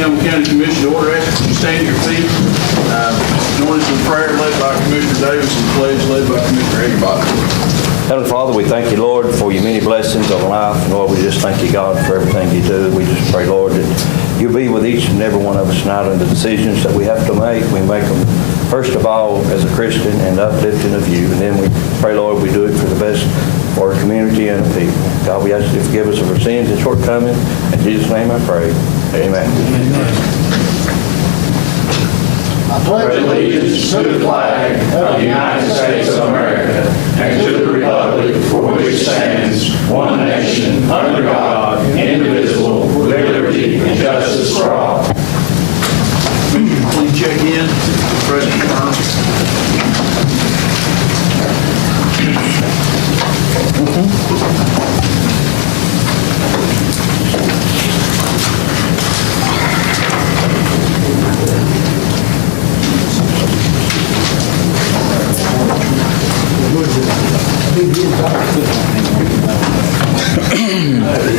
Campbell County Commission to order. Ask that you stand to your feet. Join us in prayer led by Commissioner Davis and pledge led by Commissioner Higginbotham. Heavenly Father, we thank you, Lord, for your many blessings on life. And Lord, we just thank you, God, for everything you do. We just pray, Lord, that you'll be with each and every one of us tonight in the decisions that we have to make. We make them, first of all, as a Christian and uplifting of you. And then we pray, Lord, we do it for the best for our community and the people. God, we ask you to forgive us of our sins and shortcomings. In Jesus' name I pray. Amen. I pledge allegiance to the flag of the United States of America and to the republic for which it stands, one nation, under God, indivisible, with liberty and justice for all. Please check in. President Turner.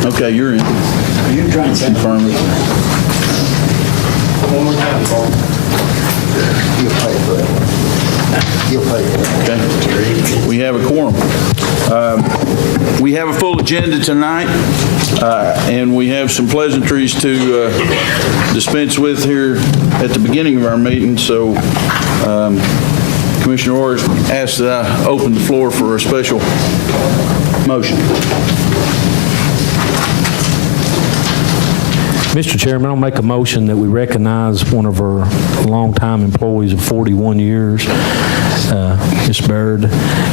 Okay, you're in. You trying to Confirm it. one more time, Paul. You'll pay for it. You'll pay for it. Okay. We have a quorum. We have a full agenda tonight, and we have some pleasantries to dispense with here at the beginning of our meeting. So Commissioner Orr asked that I open the floor for a special motion. Mr. Chairman, I'll make a motion that we recognize one of our longtime employees of 41 years, Ms. Bird.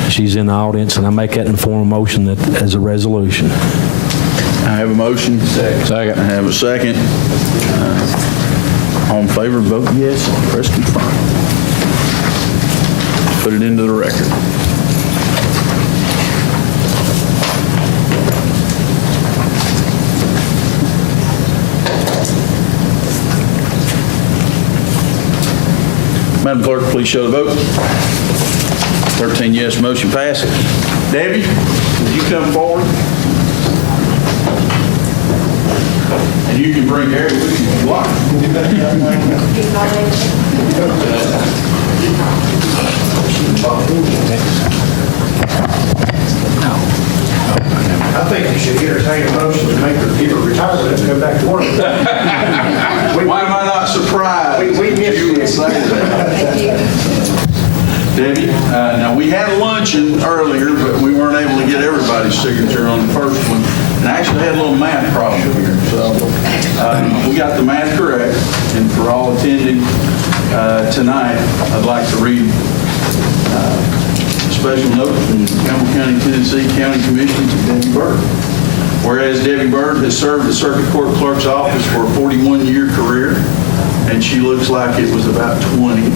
She's in the audience, and I make that in form of motion that as a resolution. I have a motion. Second. I have a second. All in favor, vote yes. Press confirm. Put it into the record. Madam Clerk, please show the vote. 13 yes, motion passes. Debbie, would you come forward? And you can bring Harry with you if you want. I think you should entertain a motion to make her give her retirement and come back to work. Why am I not surprised? We missed you would say that. Debbie, now we had a luncheon earlier, but we weren't able to get everybody's signature on the first one. And I actually had a little math problem here. So we got the math correct. And for all attending tonight, I'd like to read a special note from Campbell County, Tennessee County Commission to Debbie Bird. Whereas Debbie Bird has served the Circuit Court Clerk's office for a 41-year career, and she looks like it was about 20.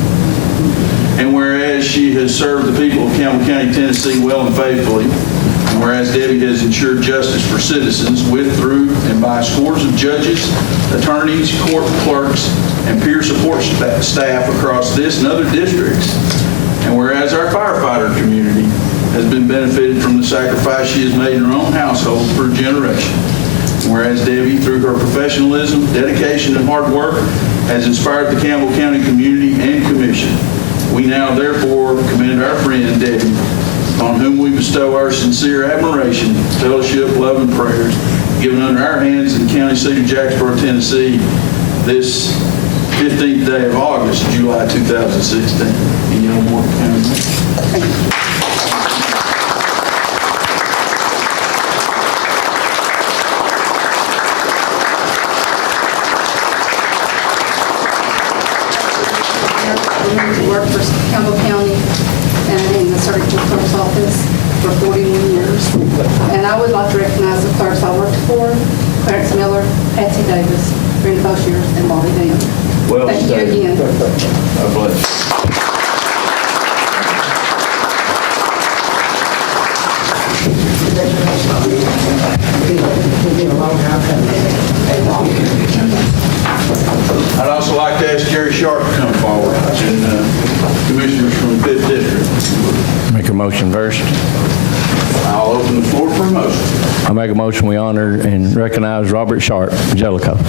And whereas she has served the people of Campbell County, Tennessee well and faithfully, and whereas Debbie has ensured justice for citizens with, through, and by scores of judges, attorneys, court clerks, and peer support staff across this and other districts, and whereas our firefighter community has been benefited from the sacrifice she has made in her own household for a generation, and whereas Debbie, through her professionalism, dedication, and hard work, has inspired the Campbell County community and commission, we now therefore commend our friend Debbie, on whom we bestow our sincere admiration, fellowship, love, and prayers, given under our hands in the county seat of Jacksboro, Tennessee, this 15th day of August, July 2016. In Elmore County. Worked for Campbell County and in the Circuit Court Clerk's office for 41 years. And I would like to recognize the clerks I worked for, Clarence Miller, Patsy Davis, Brenda Boshier, and Bobby Dan. Well, thank you again. God bless. I'd also like to ask Jerry Sharp to come forward, and commissioners from the 5th District. Make a motion first. I'll open the floor for a motion. I make a motion we honor and recognize Robert Sharp, Jellicoe. I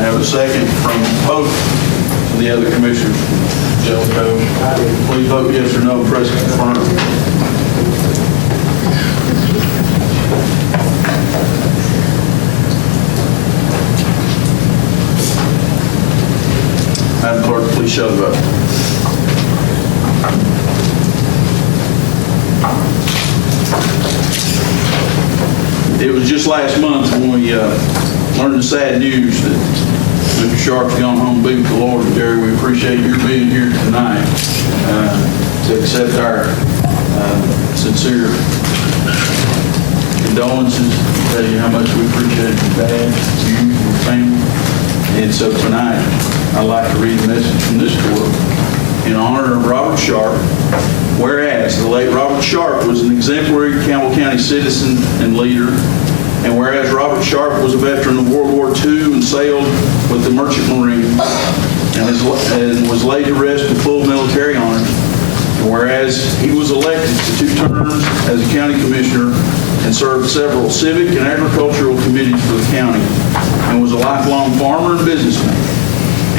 have a second from both of the other commissioners. Jellicoe, please vote yes or no, press confirm. Madam Clerk, please show the vote. It was just last month when we learned the sad news that Mr. Sharp's gone home to be with the Lord. Jerry, we appreciate your being here tonight to accept our sincere condolences, tell you how much we appreciate your dad, you, your family. And so tonight, I'd like to read a message from this court in honor of Robert Sharp. Whereas the late Robert Sharp was an exemplary Campbell County citizen and leader, and whereas Robert Sharp was a veteran of World War II and sailed with the Merchant Marine and was laid to rest with full military honors, and whereas he was elected to 2 terms as a county commissioner and served several civic and agricultural committees for the county, and was a lifelong farmer and businessman.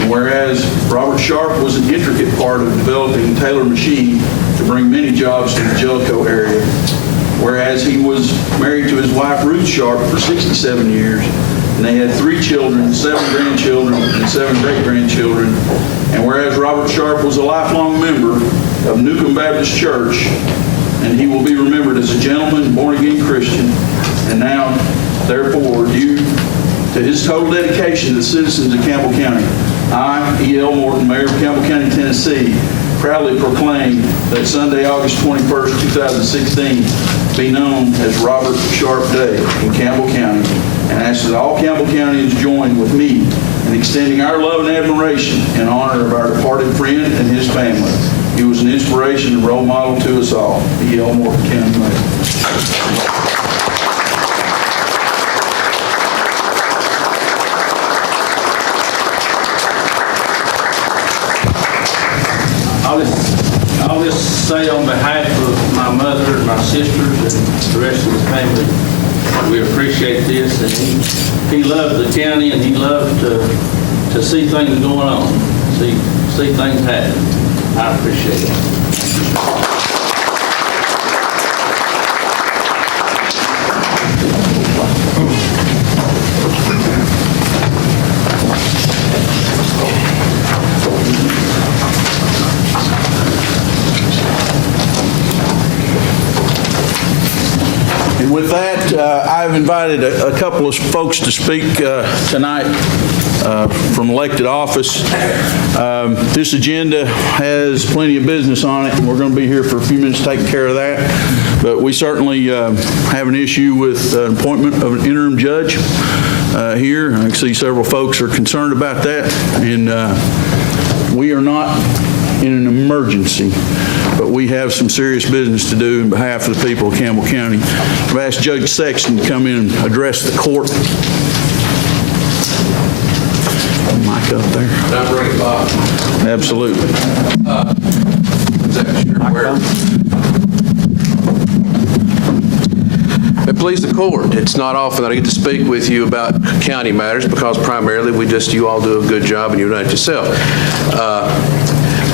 And whereas Robert Sharp was an intricate part of developing Taylor Machine to bring many jobs to the Jellicoe area, whereas he was married to his wife Ruth Sharp for 67 years, and they had 3 children, 7 grandchildren, and 7 great-grandchildren, and whereas Robert Sharp was a lifelong member of Newcomb Baptist Church, and he will be remembered as a gentleman, born-again Christian, and now, therefore, due to his total dedication to the citizens of Campbell County, I, E.L. Morton, Mayor of Campbell County, Tennessee, proudly proclaim that Sunday, August 21st, 2016, be known as Robert Sharp Day in Campbell County, and ask that all Campbell Countyans join with me in extending our love and admiration in honor of our departed friend and his family. He was an inspiration and role model to us all. E.L. Morton, County Mayor. I'll just say on behalf of my mother and my sisters and the rest of the family, we appreciate this, and he loved the county, and he loved to see things going on, see things happen. I appreciate it. And with that, I've invited a couple of folks to speak tonight from elected office. This agenda has plenty of business on it, and we're going to be here for a few minutes taking care of that. But we certainly have an issue with appointment of an interim judge here. I can see several folks are concerned about that, and we are not in an emergency, but we have some serious business to do on behalf of the people of Campbell County. I've asked Judge Sexton to come in and address the court. Mic up there. Can I bring it, Bob? Absolutely. Is that sure where? It please the court. It's not often that I get to speak with you about county matters because primarily you all do a good job and you run it yourself.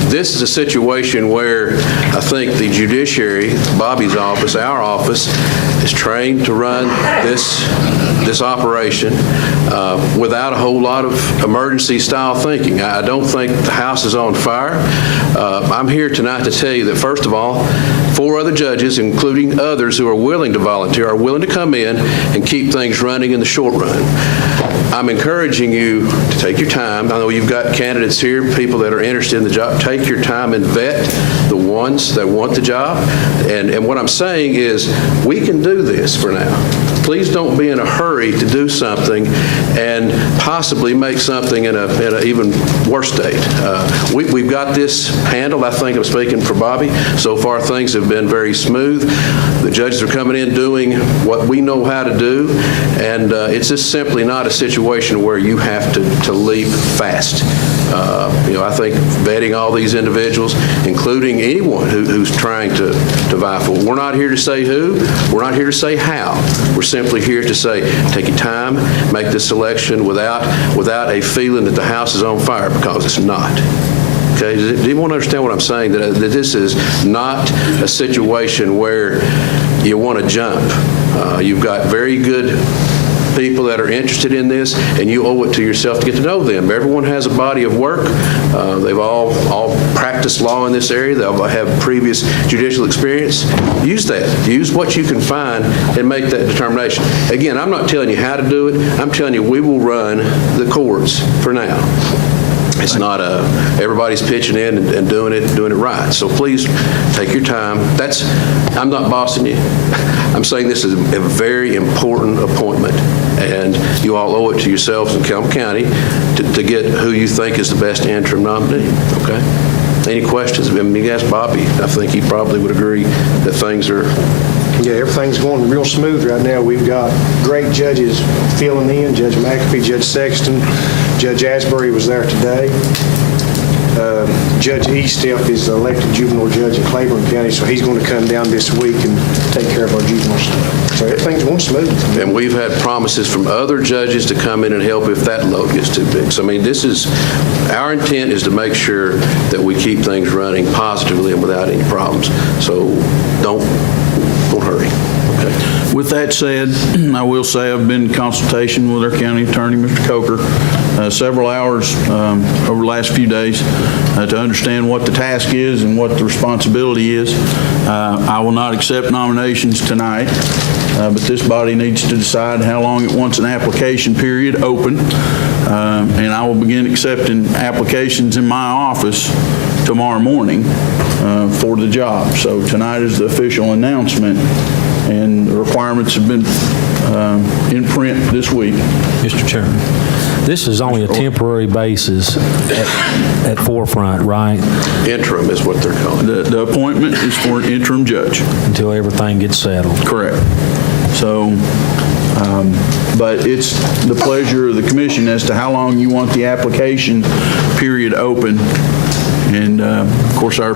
This is a situation where I think the judiciary, Bobby's office, our office, is trained to run this operation without a whole lot of emergency-style thinking. I don't think the house is on fire. I'm here tonight to tell you that, first of all, 4 other judges, including others who are willing to volunteer, are willing to come in and keep things running in the short run. I'm encouraging you to take your time. I know you've got candidates here, people that are interested in the job. Take your time and vet the ones that want the job. And what I'm saying is we can do this for now. Please don't be in a hurry to do something and possibly make something in an even worse state. We've got this handled. I think I'm speaking for Bobby. So far, things have been very smooth. The judges are coming in doing what we know how to do, and it's just simply not a situation where you have to leap fast. I think vetting all these individuals, including anyone who's trying to vie for. We're not here to say who. We're not here to say how. We're simply here to say, take your time, make this selection without a feeling that the house is on fire, because it's not. Okay, does anyone understand what I'm saying? That this is not a situation where you want to jump. You've got very good people that are interested in this, and you owe it to yourself to get to know them. Everyone has a body of work. They've all practiced law in this area. They'll have previous judicial experience. Use that. Use what you can find and make that determination. Again, I'm not telling you how to do it. I'm telling you we will run the courts for now. It's not everybody's pitching in and doing it right. So please take your time. I'm not bossing you. I'm saying this is a very important appointment, and you all owe it to yourselves in Campbell County to get who you think is the best interim nominee. Okay? Any questions? I mean, you ask Bobby. I think he probably would agree that things are. Yeah, everything's going real smooth right now. We've got great judges filling in, Judge McAfee, Judge Sexton, Judge Asbury was there today. Judge Eastep is the elected juvenile judge in Claiborne County, so he's going to come down this week and take care of our juvenile stuff. So everything's going smooth. And we've had promises from other judges to come in and help if that load gets too big. So, I mean, our intent is to make sure that we keep things running positively and without any problems. So don't hurry. Okay. With that said, I will say I've been in consultation with our county attorney, Mr. Coker, several hours over the last few days to understand what the task is and what the responsibility is. I will not accept nominations tonight, but this body needs to decide how long it wants an application period open, and I will begin accepting applications in my office tomorrow morning for the job. So tonight is the official announcement, and the requirements have been in print this week. Mr. Chairman, this is only a temporary basis at Forefront, right? Interim is what they're calling it. The appointment is for an interim judge. Until everything gets settled. Correct. So, but it's the pleasure of the commission as to how long you want the application period open. And of course, our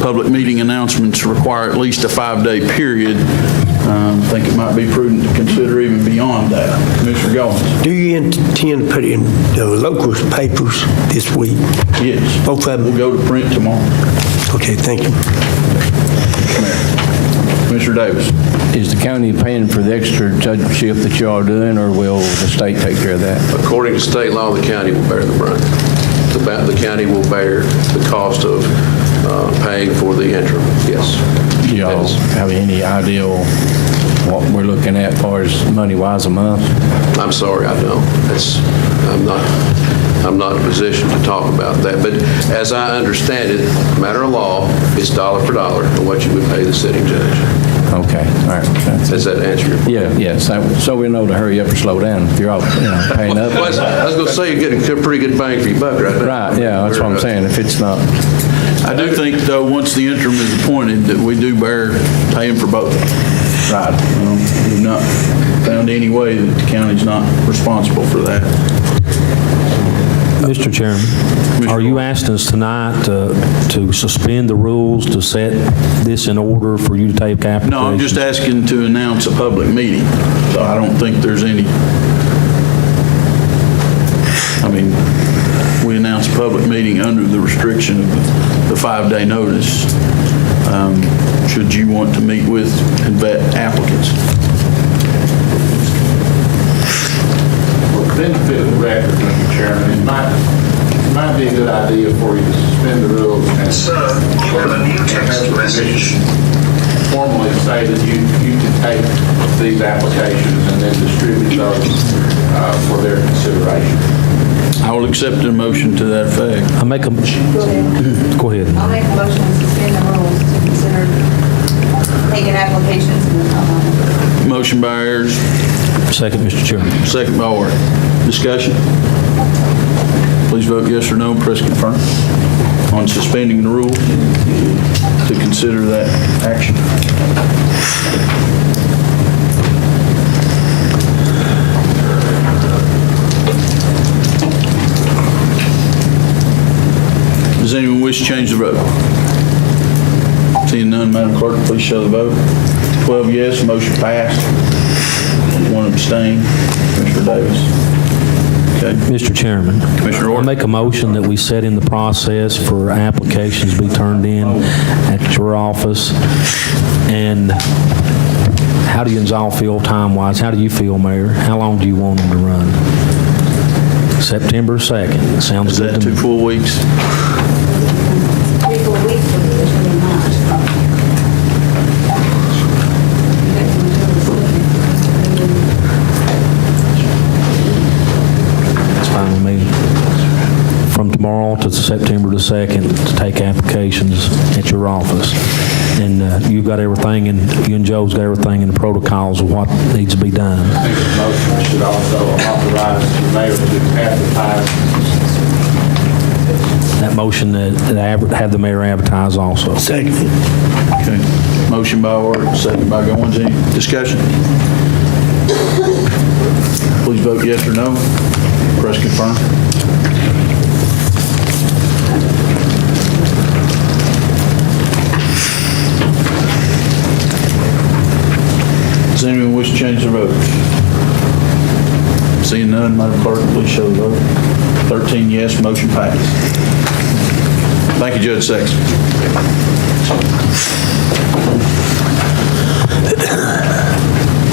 public meeting announcements require at least a 5-day period. I think it might be prudent to consider even beyond that. Commissioner Goins. Do you intend to put in the local papers this week? Yes. Both of them? We'll go to print tomorrow. Okay, thank you. Commissioner Davis. Is the county paying for the extra judgeship that you all are doing, or will the state take care of that? According to state law, the county will bear the brunt. The county will bear the cost of paying for the interim, yes. Do y'all have any idea what we're looking at as far as money-wise a month? I'm sorry, I don't. I'm not in a position to talk about that. But as I understand it, matter of law, it's dollar for dollar for what you would pay the sitting judge. Okay, all right. Does that answer your question? Yeah, yes. So we know to hurry up or slow down if you're all paying up. Well, I was going to say you're getting a pretty good bang for your buck right now. Right, yeah, that's what I'm saying. If it's not, I do think, though, once the interim is appointed, that we do pay him for both. right. We've not found any way that the county's not responsible for that. Mr. Chairman, are you asking us tonight to suspend the rules to set this in order for you to take application? No, I'm just asking to announce a public meeting, so I don't think there's any, we announce a public meeting under the restriction of the 5-day notice, should you want to meet with and vet applicants. For the benefit of the record, Mr. Chairman, it might be a good idea for you to suspend the rules and for the new text message. formally say that you can take these applications and then distribute those for their consideration. I will accept a motion to that effect. I make a, go ahead. I'll make a motion to suspend the rules to consider taking applications. Motion by Ayers, Second, Mr. Chairman. second by Orr. Discussion? Please vote yes or no, press confirm on suspending the rules to consider that action. wish to change the vote? Seeing none, Madam Clerk, please show the vote. 12 yes, motion passed. 1 abstain. Commissioner Davis. Okay. Mr. Chairman. Commissioner I Orr. make a motion that we set in the process for applications to be turned in at your office. And how do you all feel time-wise? How do you feel, Mayor? How long do you want them to run? September 2nd. Sounds Is good that to 2 me. full weeks? 3-4 weeks will be the 29th. That's fine with me. From tomorrow to September the 2nd, to take applications at your office. And you've got everything, and you and Joe's got everything in the protocols of what needs to be done. I think the motion should also authorize the mayor to advertise. That motion that have the mayor advertise also. Second. Okay. Motion by Orr, second by Goins. Any discussion? Please vote yes or no. Press confirm. Does anyone wish to change their vote? Seeing none, Madam Clerk, please show the vote. 13 yes, motion passed. Thank you, Judge Sexton.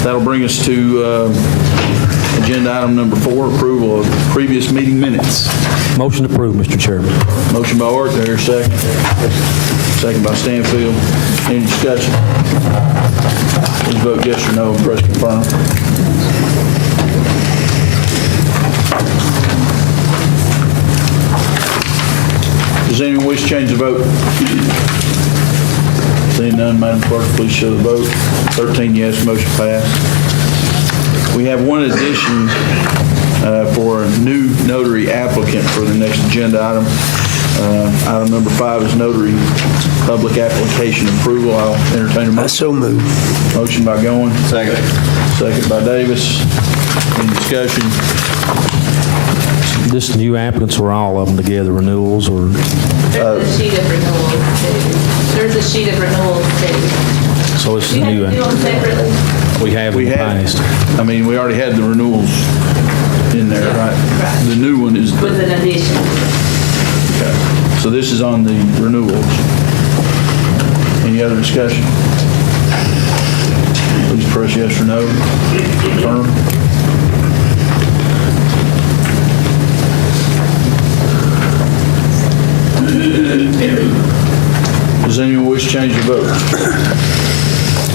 That'll bring us to agenda item number 4, approval of previous meeting minutes. Motion approved, Mr. Chairman. Motion by Orr, do I hear a second? Second by Stanfield. Any discussion? Please vote yes or no and press confirm. Does anyone wish to change the vote? Seeing none, Madam Clerk, please show the vote. 13 yes, motion passed. We have one addition for a new notary applicant for the next agenda item. Item number 5 is notary public application approval. I'll entertain a I motion. so move. Motion by Goins. Second. Second by Davis. Any discussion? This new applicants are all of them together, renewals or? There's a sheet of renewals too. There's a sheet of renewals too. So it's the You new, have to do them separately. we have in the past. I mean, we already had the renewals in there, right? The new one is, With an addition. okay. So this is on the renewals. Any other discussion? Please press yes or no. Confirm. Does anyone wish to change the vote?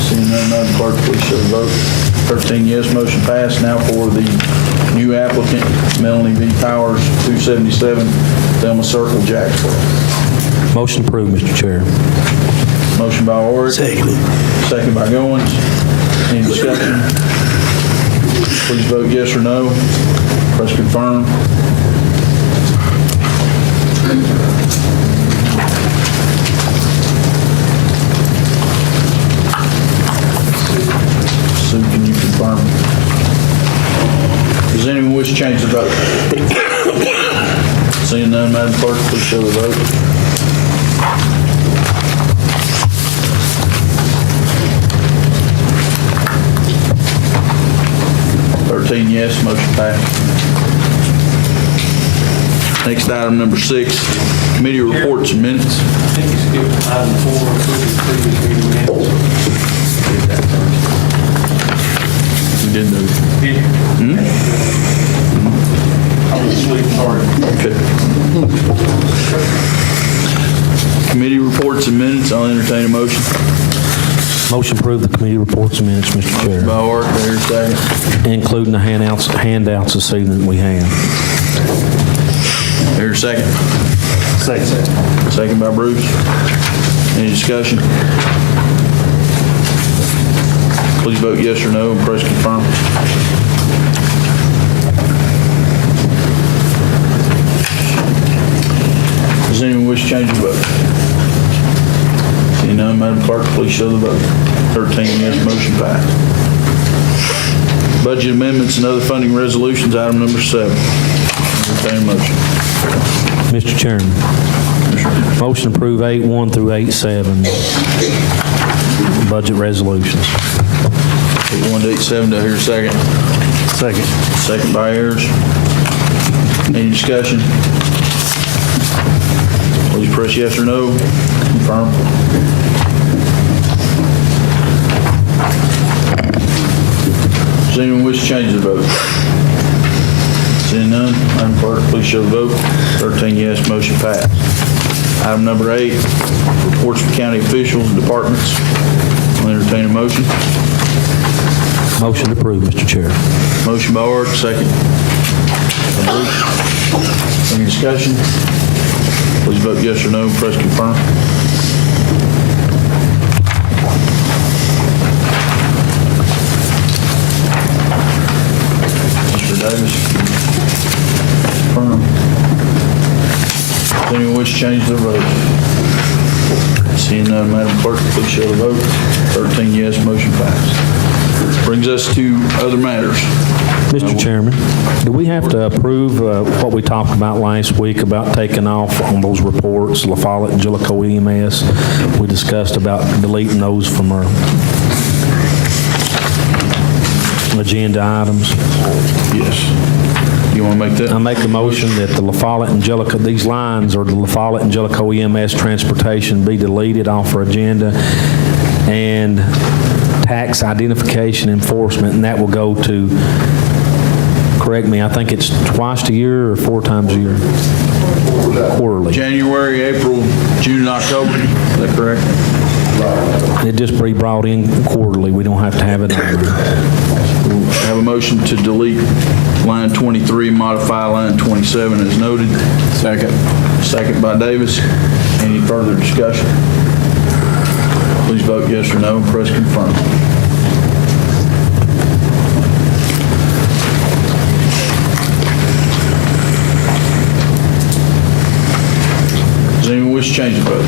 Seeing none, Madam Clerk, please show the vote. 13 yes, motion passed. Now for the new applicant, Melanie V. Powers, 277 Thelma Circle, Jacksboro. Motion approved, Mr. Chair. Motion by Orr. Second. Second by Goins. Any discussion? Please vote yes or no. Press confirm. Sue, can you confirm? Does anyone wish to change the vote? Seeing none, Madam Clerk, please show the vote. Yes, motion passed. Next item, number 6, committee reports and minutes. I think you skipped item 4, approving previous meeting minutes. We did those. I was asleep, sorry. Okay. Committee reports and minutes, I'll entertain a motion. Motion approved the committee reports and minutes, Mr. Chair. By Orr, there's a second. Including the handouts this evening we have. There's a second. Second. Second by Bruce. Any discussion? Please vote yes or no and press confirm. Does anyone wish to change the vote? Seeing none, Madam Clerk, please show the vote. 13 yes, motion passed. Budget amendments and other funding resolutions, item number 7. Entertain a motion. Mr. Chairman, motion to approve 8-1 through 8-7 budget resolutions. 8-1 to 8-7, do I hear a second? Second. Second by Ayers. Any discussion? Please press yes or no. Confirm. Does anyone wish to change the vote? Seeing none, Madam Clerk, please show the vote. 13 yes, motion passed. Item number 8, reports from county officials and departments. I'll entertain a motion. Motion to approve, Mr. Chair. Motion by Art, second. By Bruce. Any discussion? Please vote yes or no, press confirm. Mr. Davis, confirm. Does anyone wish to change their vote? Seeing none, Madam Clerk, please show the vote. 13 yes, motion passed. Brings us to other matters. Mr. Chairman, do we have to approve what we talked about last week about taking off on those reports, La Follette and Jellicoe EMS? We discussed about deleting those from our agenda items. Yes. You want to make that? I make a motion that the La Follette and Jellicoe, these lines, or the La Follette and Jellicoe EMS transportation be deleted off our agenda, and tax identification enforcement, and that will go to, correct me, I think it's twice a year or 4 times a year? Quarterly. January, April, June, and October, is that correct? It just be brought in quarterly. We don't have to have it on there. Have a motion to delete line 23, modify line 27 as noted. Second. Second by Davis. Any further discussion? Please vote yes or no and press confirm. Does anyone wish to change the vote?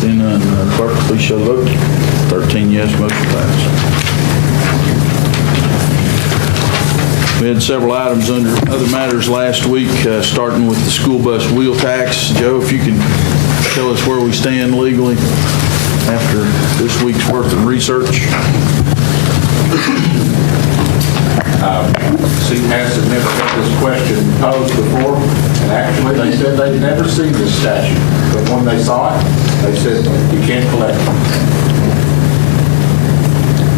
Seeing none, Clerk, please show the vote. 13 yes, motion passed. We had several items under other matters last week, starting with the school bus wheel tax. Joe, if you can tell us where we stand legally after this week's worth of research. CPAS has never had this question posed before, and actually they said they'd never seen this statute, but when they saw it, they said you can't collect them.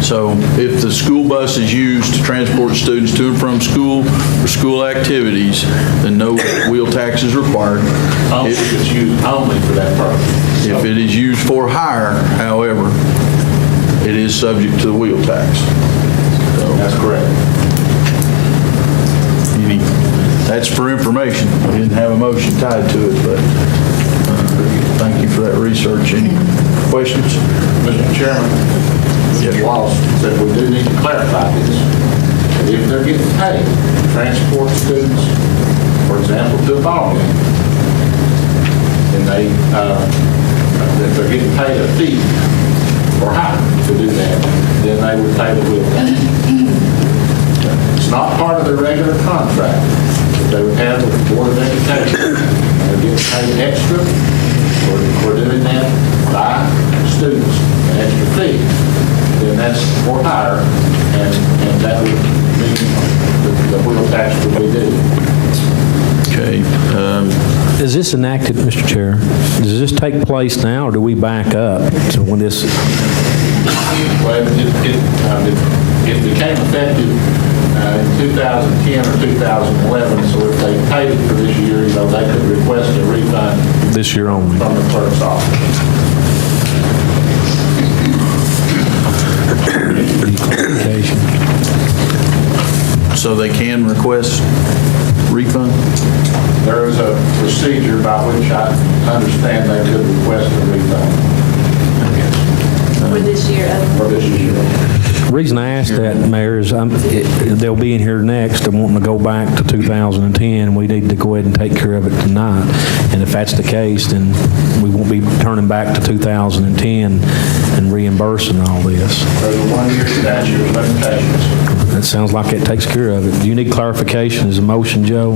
So if the school bus is used to transport students to and from school for school activities, then no wheel tax is required. Only if it's used only for that purpose. If it is used for hire, however, it is subject to the wheel tax. That's correct. That's for information. We didn't have a motion tied to it, but thank you for that research. Any questions? Mr. Chairman, Mr. Wallace said we do need to clarify this. If they're getting paid to transport students, for example, to a ball game, and if they're getting paid a fee or hire to do that, then they would pay the wheel tax. It's not part of their regular contract that they would have with the Board of Education. They're getting paid extra for doing that by students, an extra fee. Then that's for hire, and that would mean the wheel tax would be due. Okay. Is this enacted, Mr. Chair? Does this take place now, or do we back up to when this? Well, it became effective in 2010 or 2011, so if they paid it for this year, they could request a refund This year only. from the clerk's office. So they can request refund? There is a procedure by which I understand they could request a refund. For this year. For this year. The reason I asked that, Mayor, is they'll be in here next and wanting to go back to 2010. We need to go ahead and take care of it tonight. And if that's the case, then we won't be turning back to 2010 and reimbursing all this. There's a one-year statute of limitations. That sounds like it takes care of it. Do you need clarification as a motion, Joe?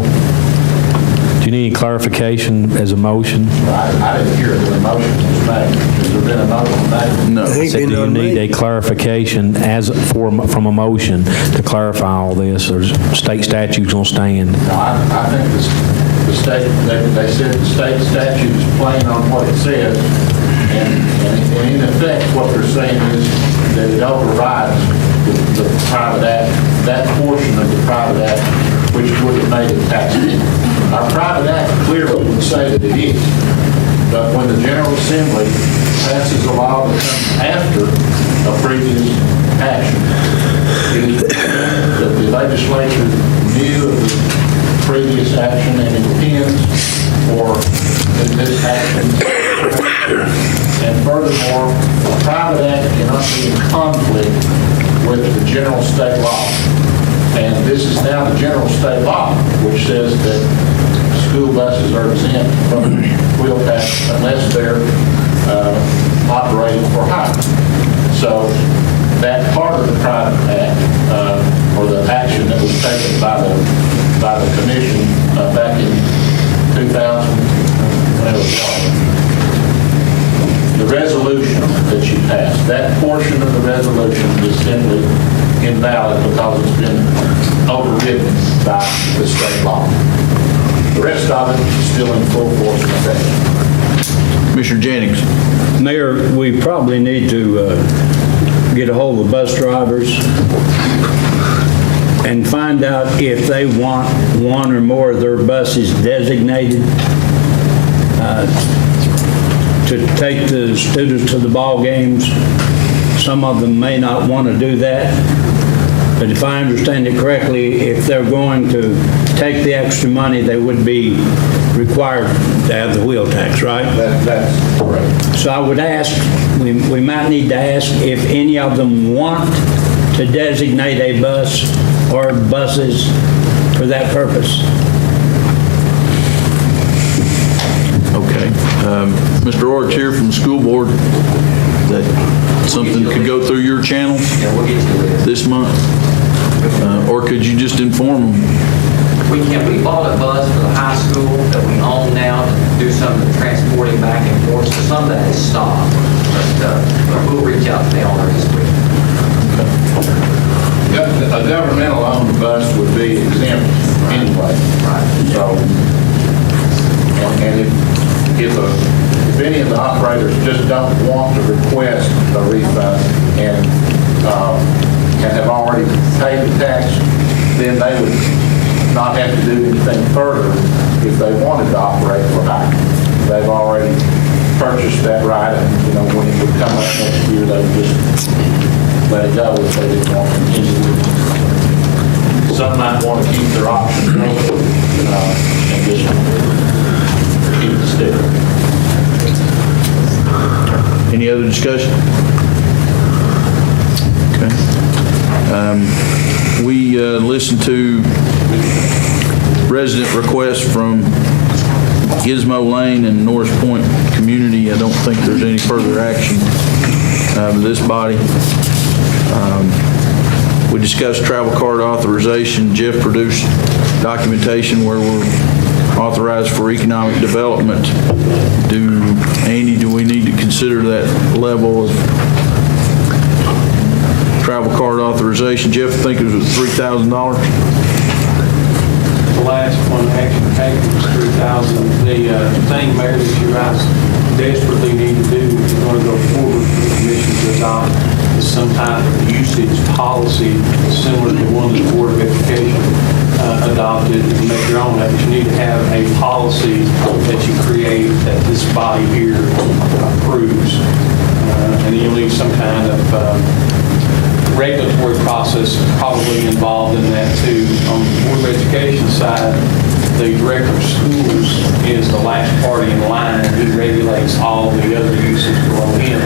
Do you need any clarification as a motion? I didn't hear the motion was made. Has there been a motion made? No. I said, do you need a clarification from a motion to clarify all this, or is state statute's going to stand? No, I think the state, they said the state statute is plain on what it says, and in effect, what they're saying is that it overrides the private act, that portion of the private act which would have made it taxable. Our private act clearly would say that it is, but when the General Assembly passes a law that comes after a previous action, it is that the legislature knew of the previous action and intends for this action. And furthermore, the private act cannot be in conflict with the general state law. And this is now the general state law, which says that school buses are exempt from wheel tax unless they're operating for hire. So that part of the private act, or the action that was taken by the commission back in 2000, when it was called, the resolution that you passed, that portion of the resolution is simply invalid because it's been overridden by the state law. The rest of it is still in full force and effect. Commissioner Jennings. Mayor, we probably need to get a hold of bus drivers and find out if they want one or more of their buses designated to take the students to the ball games. Some of them may not want to do that, but if I understand it correctly, if they're going to take the extra money, they would be required to have the wheel tax, right? That's correct. So I would ask, we might need to ask if any of them want to designate a bus or buses for that purpose. Okay. Mr. Orich here from the school board, that something could go through your channel this month? Or could you just inform them? We bought a bus for the high school that we own now to do some of the transporting back and forth. So some of that is stopped, but we'll reach out to the owner this week. A governmental-owned bus would be exempt anyway. Right. So, and if any of the operators just don't want to request a refund and have already paid the tax, then they would not have to do anything further if they wanted to operate for hire. They've already purchased that right, and when it would come up next year, they would just let it go if they didn't want to continue. Some might want to keep their options open and just keep the sticker. Any other discussion? Okay. We listened to resident requests from Gizmo Lane and Norris Point community. I don't think there's any further action of this body. We discussed travel card authorization. Jeff produced documentation where we're authorized for economic development. Andy, do we need to consider that level of travel card authorization? Jeff, I think it was $3,000. The last one action taken was $3,000. The thing, Mayor, that you guys desperately need to do if you're going to go forward for the commission to adopt is some type of usage policy similar to one that the Board of Education adopted and make your own. But you need to have a policy that you create that this body here approves. And you'll need some kind of regulatory process probably involved in that too. On the Board of Education side, the director of schools is the last party in line. He regulates all the other uses below him.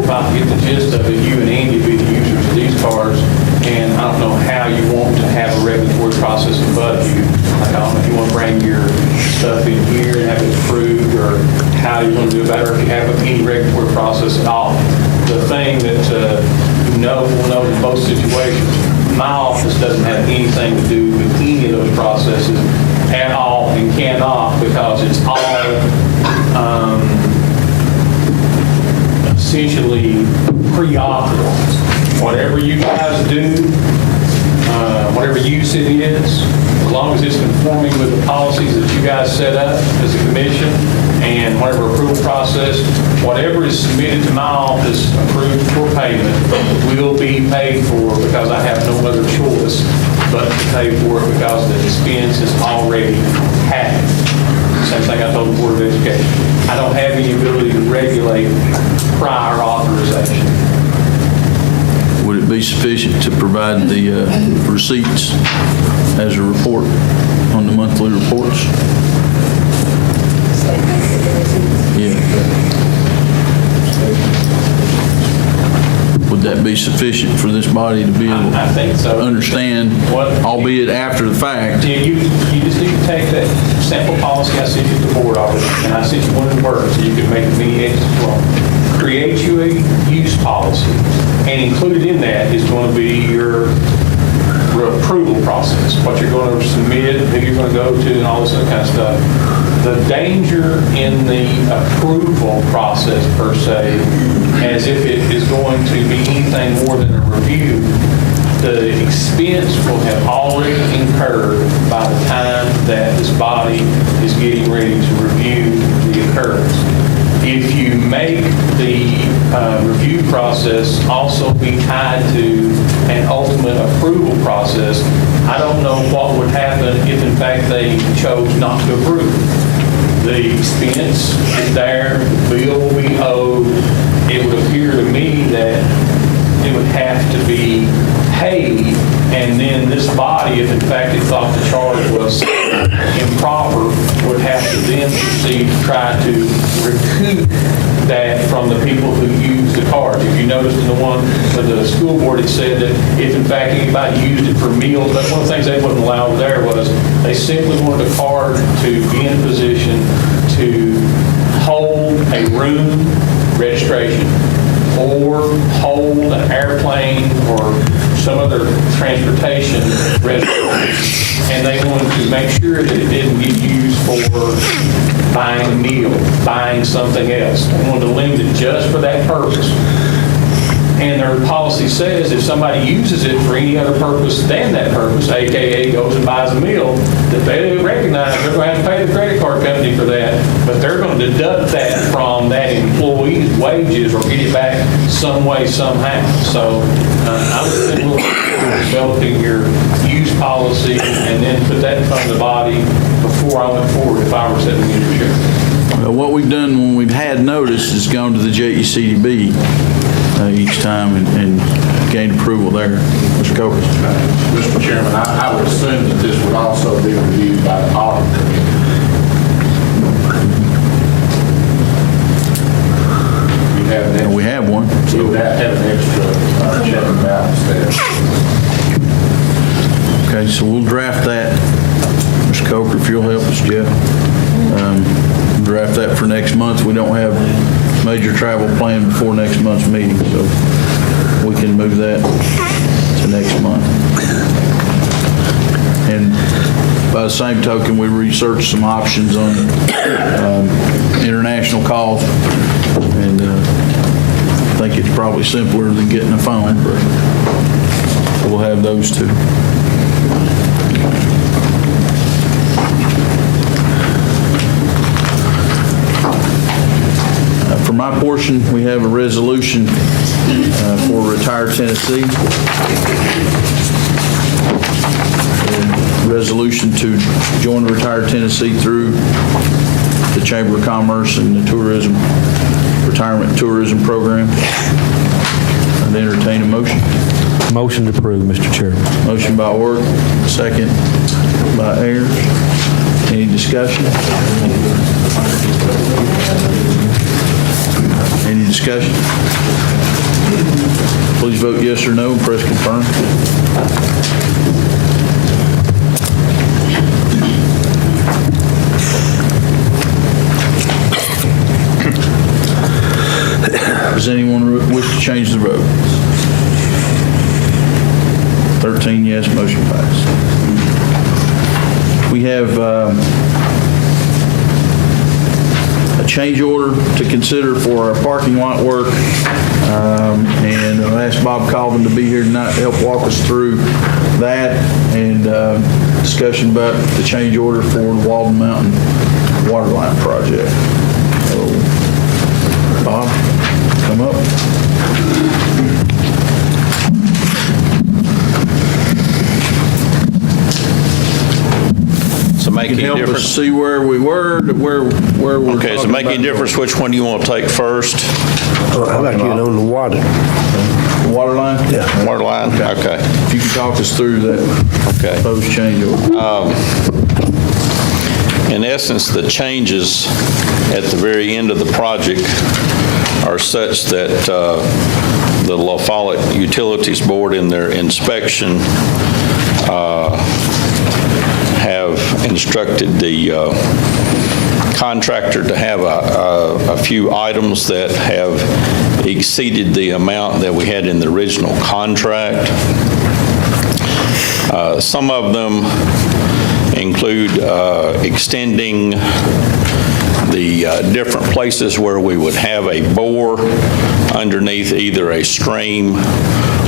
If I get the gist of it, you and Andy be the users of these cards, and I don't know how you want to have a regulatory process above you. Like, I don't know if you want to bring your stuff in here and have it approved, or how you want to do it better if you have any regulatory process at all. The thing that we'll know in most situations, my office doesn't have anything to do with any of those processes at all, cannot, because it's all essentially pre-authorized. Whatever you guys do, whatever use it is, as long as it's conforming with the policies that you guys set up as a commission and whatever approval process, whatever is submitted to my office approved for payment will be paid for, because I have no other choice but to pay for it because the expense is already happened. Same thing I told the Board of Education. I don't have any ability to regulate prior authorization. Would it be sufficient to provide the receipts as a report on the monthly reports? Yeah. Would that be sufficient for this body to be able I think so. to understand, albeit after the fact? Yeah, you just need to take that sample policy I sent you to the board already, and I sent you one in Word, so you can make many edits as well. Create you a use policy, and included in that is going to be your approval process, what you're going to submit, who you're going to go to, and all this other kind of stuff. The danger in the approval process, per se, as if it is going to be anything more than a review, the expense will have already incurred by the time that this body is getting ready to review the occurrence. If you make the review process also be tied to an ultimate approval process, I don't know what would happen if in fact they chose not to approve. The expense is there, the bill will be owed. It would appear to me that it would have to be paid, and then this body, if in fact it thought the charge was improper, would have to then proceed to try to recoup that from the people who use the cards. If you noticed in the one for the school board, it said that if in fact anybody used it for meals, but one of the things they wouldn't allow there was they simply wanted a card to be in a position to hold a room registration or hold an airplane or some other transportation registration, and they wanted to make sure that it didn't get used for buying a meal, buying something else. They wanted to limit it just for that purpose. And their policy says if somebody uses it for any other purpose than that purpose, AKA goes and buys a meal, that they recognize they're going to have to pay the credit card company for that, but they're going to deduct that from that employee's wages or get it back some way, somehow. So I would think we'll be developing your use policy and then put that in front of the body before I went forward if I were sitting in your chair. What we've done when we've had notice is gone to the JECDB each time and gained approval there. Mr. Coker. Mr. Chairman, I would assume that this would also be reviewed by the audit committee. We have one. So you would have to have an extra check and balance there. Okay, so we'll draft that. Mr. Coker, if you'll help us, Jeff. Draft that for next month. We don't have major travel planned before next month's meeting, so we can move that to next month. And by the same token, we researched some options on international calls, and I think it's probably simpler than getting a phone, but we'll have those too. For my portion, we have a resolution for Retire Tennessee. A resolution to join Retire Tennessee through the Chamber of Commerce and the Tourism, Retirement Tourism Program. I'd entertain a motion. Motion to approve, Mr. Chairman. Motion by Orr, second by Ayers. Any discussion? Any discussion? Please vote yes or no and press confirm. Does anyone wish to change the vote? 13 yes, motion passed. We have a change order to consider for our parking lot work. And I'll ask Bob Colvin to be here tonight to help walk us through that and discussion about the change order for the Walden Mountain water line project. So, Bob, come up. So make You any can help us difference? see where we were, to where we're Okay, so talking make any about difference which one you want to take first? I'd like to get on the water. the water line? Yeah. Water line? Okay. If you could talk us through that Okay. proposed change order. In essence, the changes at the very end of the project are such that the La Follette Utilities Board in their inspection have instructed the contractor to have a few items that have exceeded the amount that we had in the original contract. Some of them include extending the different places where we would have a bore underneath either a stream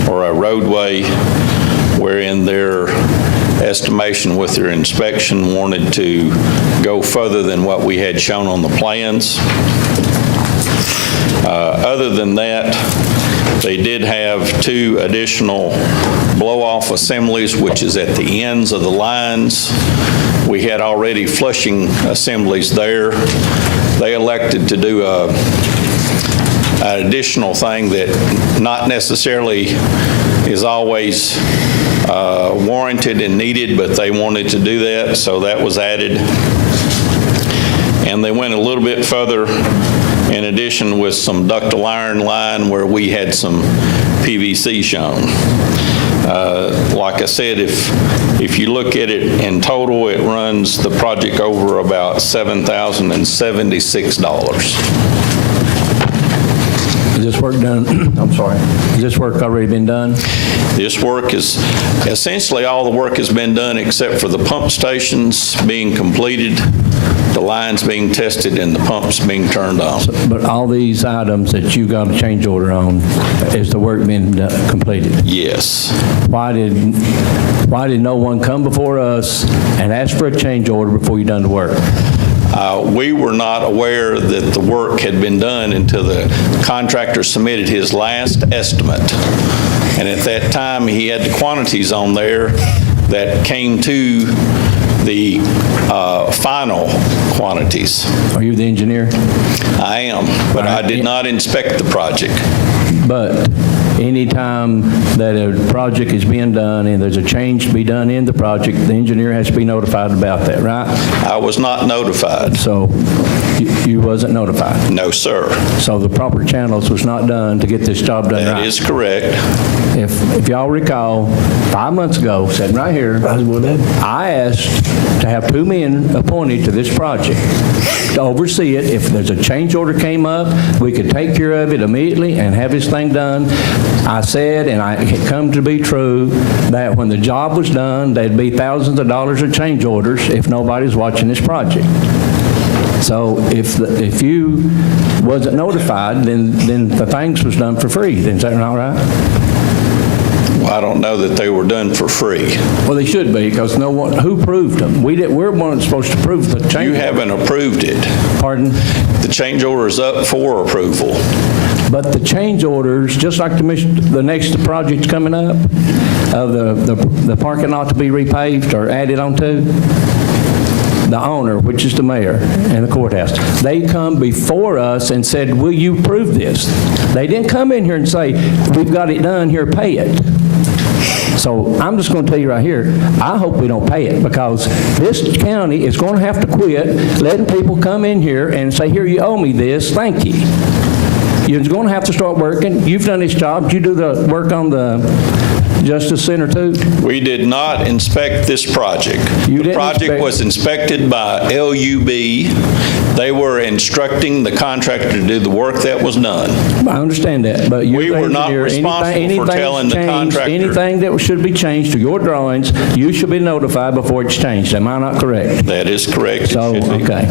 or a roadway, wherein their estimation with their inspection wanted to go further than what we had shown on the plans. Other than that, they did have 2 additional blow-off assemblies, which is at the ends of the lines. We had already flushing assemblies there. They elected to do an additional thing that not necessarily is always warranted and needed, but they wanted to do that, so that was added. And they went a little bit further in addition with some ductile iron line where we had some PVC shown. Like I said, if you look at it in total, it runs the project over about $7,076. Is this work done? I'm sorry. Has this work already been done? This work is, essentially all the work has been done except for the pump stations being completed, the lines being tested, and the pumps being turned on. But all these items that you got a change order on, is the work been completed? Yes. Why did no one come before us and ask for a change order before you done the work? We were not aware that the work had been done until the contractor submitted his last estimate. And at that time, he had the quantities on there that came to the final quantities. Are you the engineer? I am, but I did not inspect the project. But anytime that a project is being done and there's a change to be done in the project, the engineer has to be notified about that, right? I was not notified. So you wasn't notified? No, sir. So the proper channels was not done to get this job done right? That is correct. If y'all recall, 5 months ago, sitting right here, I asked to have 2 men appointed to this project to oversee it. If there's a change order came up, we could take care of it immediately and have this thing done. I said, and it come to be true, that when the job was done, there'd be thousands of dollars of change orders if nobody's watching this project. So if you wasn't notified, then the things was done for free. Is that not right? Well, I don't know that they were done for free. Well, they should be, because no one, who proved them? We're one supposed to prove the change. You haven't approved it. Pardon? The change order is up for approval. But the change orders, just like the next project's coming up, the parking lot to be repaved or added onto, the owner, which is the mayor and the courthouse, they come before us and said, will you approve this? They didn't come in here and say, we've got it done, here, pay it. So I'm just going to tell you right here, I hope we don't pay it, because this county is going to have to quit letting people come in here and say, here, you owe me this, thank you. You're going to have to start working. You've done this job. Did you do the work on the Justice Center too? We did not inspect this project. The project was inspected by LUB. They were instructing the contractor to do the work that was done. I understand that, but we were not responsible for telling the contractor. Anything that should be changed to your drawings, you should be notified before it's changed. Am I not correct? That is correct. So, okay.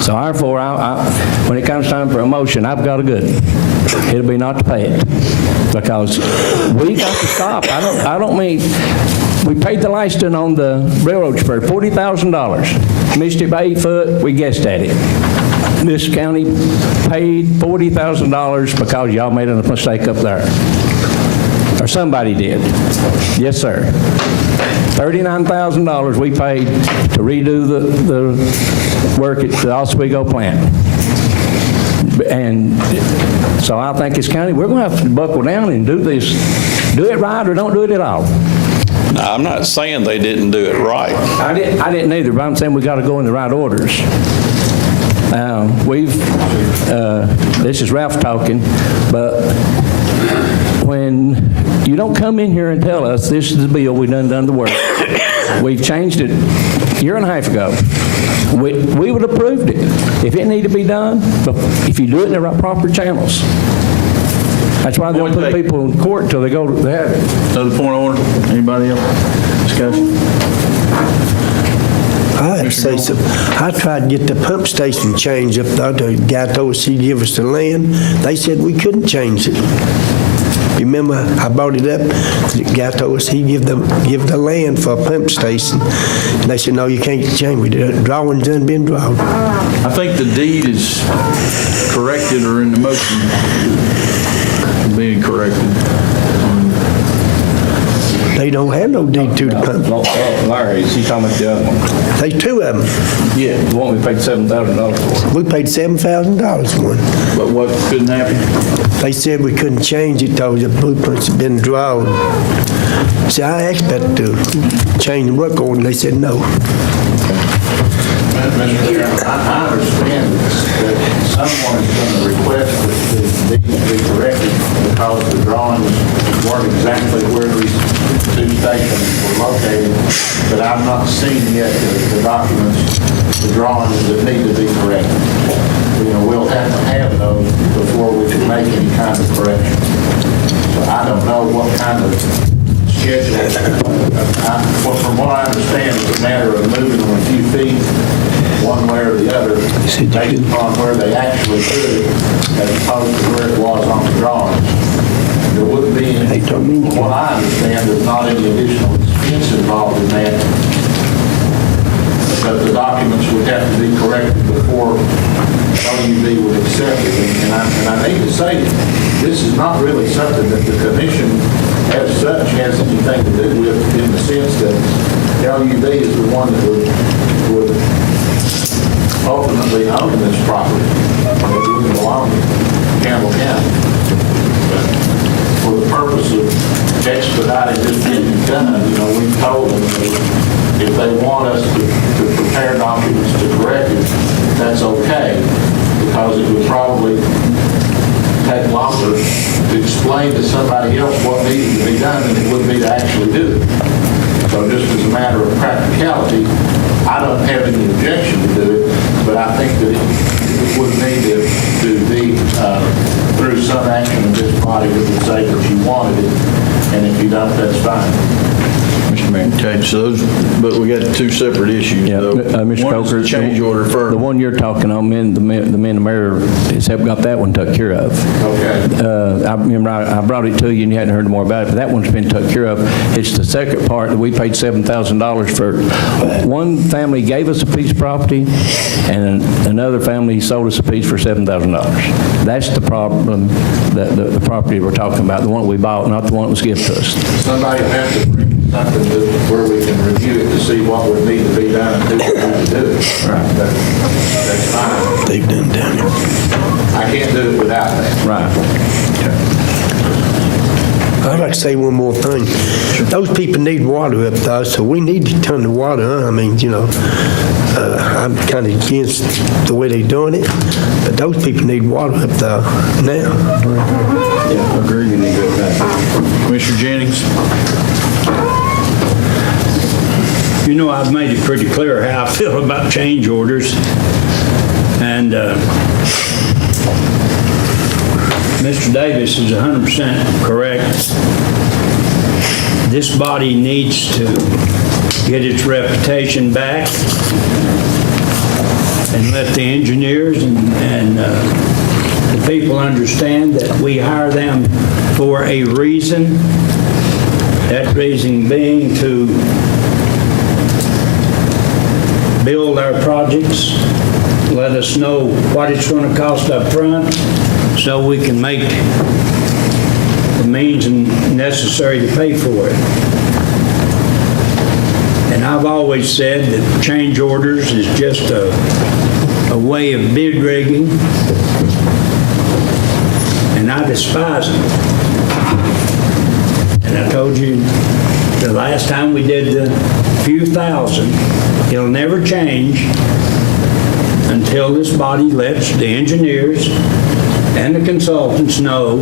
So therefore, when it comes time for a motion, I've got a good one. It'll be not to pay it. Because we got to stop. I don't mean, we paid the license on the railroad spur, $40,000. Missed it by 8 foot, we guessed at it. This county paid $40,000 because y'all made a mistake up there. Or somebody did. Yes, sir. $39,000 we paid to redo the work at the Oswego plant. And so I think as county, we're going to have to buckle down and do this. Do it right or don't do it at all. Now, I'm not saying they didn't do it right. I didn't either, but I'm saying we got to go in the right orders. This is Ralph talking, but when you don't come in here and tell us this is the bill, we done the work. We've changed it a year and a half ago. We would have approved it if it needed to be done, but if you do it in the proper channels. That's why they don't put people in court until they have it. Another point of order? Anybody else? Discussion? I have to say something. I tried to get the pump station changed up there. The guy told us he'd give us the land. They said we couldn't change it. Remember, I brought it up. The guy told us he'd give the land for a pump station. And they said, no, you can't change it. The drawing's done been drawn. I think the deed is corrected or in the motion being corrected. They don't have no deed to the pump. Larry, is he talking about the other one? There's two of them. Yeah, the one we paid $7,000 for. We paid $7,000 for one. But what couldn't happen? They said we couldn't change it till the blueprints had been drawn. See, I asked that to change the work order, and they said no. Mr. Chairman, I understand that someone is going to request that the deed be corrected because the drawings weren't exactly where these two stations were located, but I've not seen yet the documents, the drawings that need to be corrected. You know, we'll have to have those before we can make any kind of correction. So I don't know what kind of schedule. From what I understand, it's a matter of moving them a few feet one way or the other, based upon where they actually could, as opposed to where it was on the drawings. There wouldn't be, from what I understand, there's not any additional expense involved in that. But the documents would have to be corrected before OUB would accept it. And I need to say, this is not really something that the commission as such has anything to do with, in the sense that LUB is the one that would ultimately own this property. It wouldn't belong to Campbell County. But for the purpose of expediting this being done, you know, we've told them that if they want us to prepare documents to correct it, that's okay, because it would probably take longer to explain to somebody else what needed to be done than it would be to actually do it. So just as a matter of practicality, I don't have any objection to do it, but I think that it would need to be through some action of this body that would say that you wanted it, and if you don't, that's fine. Mr. Mayor. Okay, so those, but we got two separate issues. Yeah, though. Mr. One is Coker, the change order first. The one you're talking on, the mayor has got that one took care of. Okay. I remember I brought it to you and you hadn't heard more about it, but that one's been took care of. It's the second part that we paid $7,000 for. One family gave us a piece of property and another family sold us a piece for $7,000. That's the problem, the property we're talking about, the one we bought, not the one that was given to us. Somebody has to bring something where we can review it to see what would need to be done and who would need to do it. Right. That's fine. They've done down here. I can't do it without that. Right. I'd like to say one more thing. Those people need water up there, so we need to turn the water on. I mean, you know, I'm kind of against the way they're doing it, but those people need water up there now. Yeah, I agree. You need to go back. Commissioner Jennings? You know, I've made it pretty clear how I feel about change orders. And Mr. Davis is 100% correct. This body needs to get its reputation back and let the engineers and the people understand that we hire them for a reason. That reason being to build our projects, let us know what it's going to cost up front, so we can make the means necessary to pay for it. And I've always said that change orders is just a way of bid rigging, and I despise them. And I told you the last time we did the few thousand, it'll never change until this body lets the engineers and the consultants know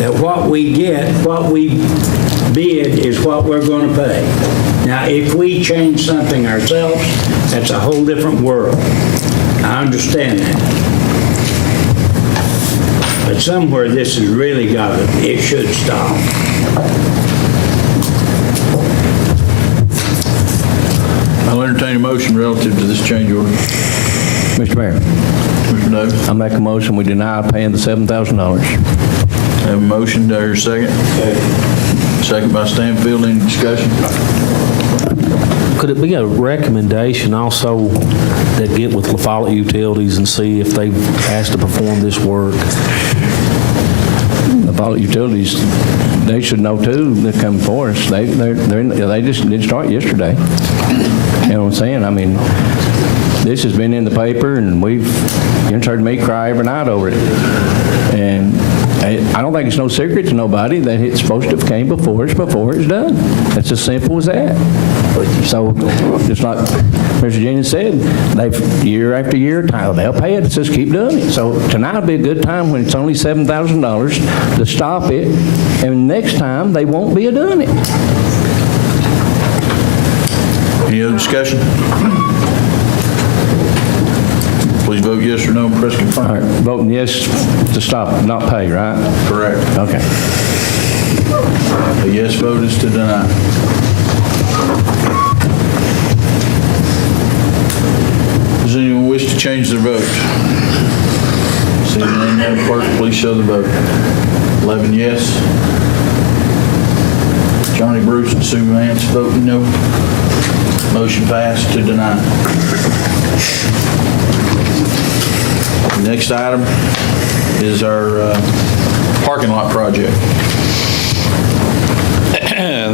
that what we get, what we bid is what we're going to pay. Now, if we change something ourselves, that's a whole different world. I understand that. But somewhere this has really got to, it should stop. I'll entertain a motion relative to this change order. Mr. Mayor, Mr. Davis. I make a motion, we deny paying the $7,000. Have a motion, do I hear a second? Second by Stanfield, any discussion? Could it be a recommendation also that get with La Follette Utilities and see if they've asked to perform this work? La Follette Utilities, they should know too, they come for us. They just didn't start yesterday. You know what I'm saying? I mean, this has been in the paper and you've heard me cry every night over it. And I don't think it's no secret to nobody that it's supposed to have came before it's done. It's as simple as that. So, just like Mr. Jennings said, they've year after year, they'll pay it, just keep doing it. So tonight will be a good time when it's only $7,000 to stop it, and next time they won't be doing it. Any other discussion? Please vote yes or no and press confirm. All right, voting yes to stop, not pay, right? Correct. Okay. A yes vote is to deny. Does anyone wish to change their vote? Seeing none, Madam Clerk, please show the vote. 11 yes. Johnny Bruce and Sue Vance voting no. Motion passed to deny. The next item is our parking lot project.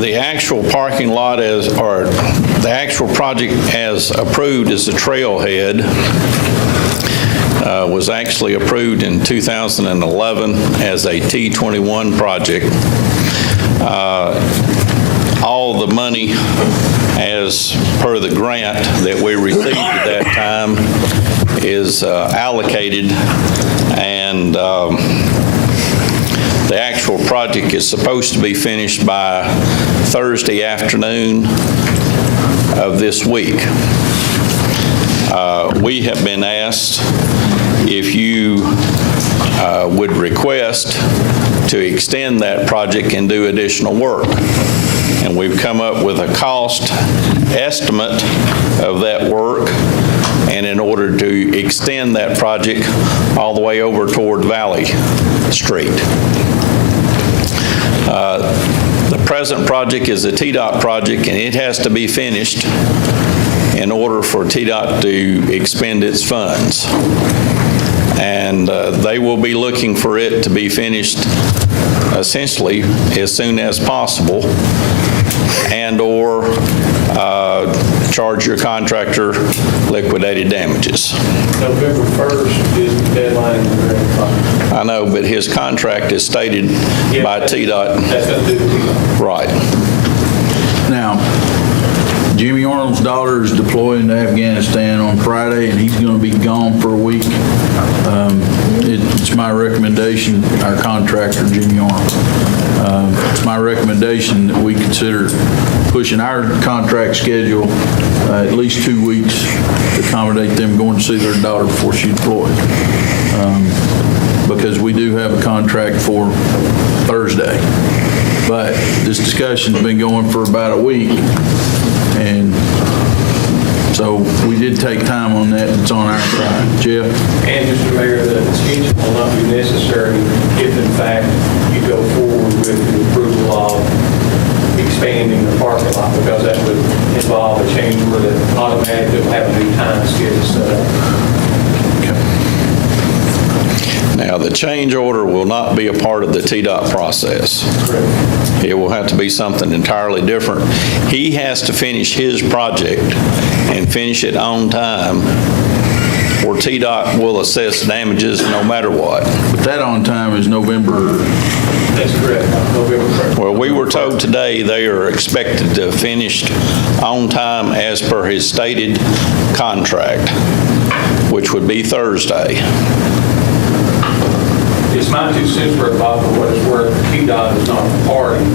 The actual parking lot the actual project as approved as the trailhead was actually approved in 2011 as a T21 project. All the money as per the grant that we received at that time is allocated, and the actual project is supposed to be finished by Thursday afternoon of this week. We have been asked if you would request to extend that project and do additional work. And we've come up with a cost estimate of that work, and in order to extend that project all the way over toward Valley Street. The present project is a TDOT project, and it has to be finished in order for TDOT to expend its funds. And they will be looking for it to be finished essentially as soon as possible, and or charge your contractor liquidated damages. November 1st is the deadline. I know, but his contract is stated by TDOT. That's going to do the TDOT. Right. Now, Jimmy Arnold's daughter is deploying to Afghanistan on Friday, and he's going to be gone for a week. It's my recommendation, our contractor, Jimmy Arnold, it's my recommendation that we consider pushing our contract schedule at least 2 weeks to accommodate them going to see their daughter before she deploys. Because we do have a contract for Thursday. But this discussion's been going for about a week, and So we did take time on that. It's on our side. Jeff? And Mr. Mayor, the extension will not be necessary if in fact you go forward with the approval of expanding the parking lot, because that would involve a change order that automatically will have a new time schedule set up. Now, the change order will not be a part of the TDOT process. It will have to be something entirely different. He has to finish his project and finish it on time, or TDOT will assess damages no matter what. But that on time is November. That's correct, November 1st. Well, we were told today they are expected to have finished on time as per his stated contract, which would be Thursday. It's my 2 cents worth, Bob, for what it's worth. TDOT is not a party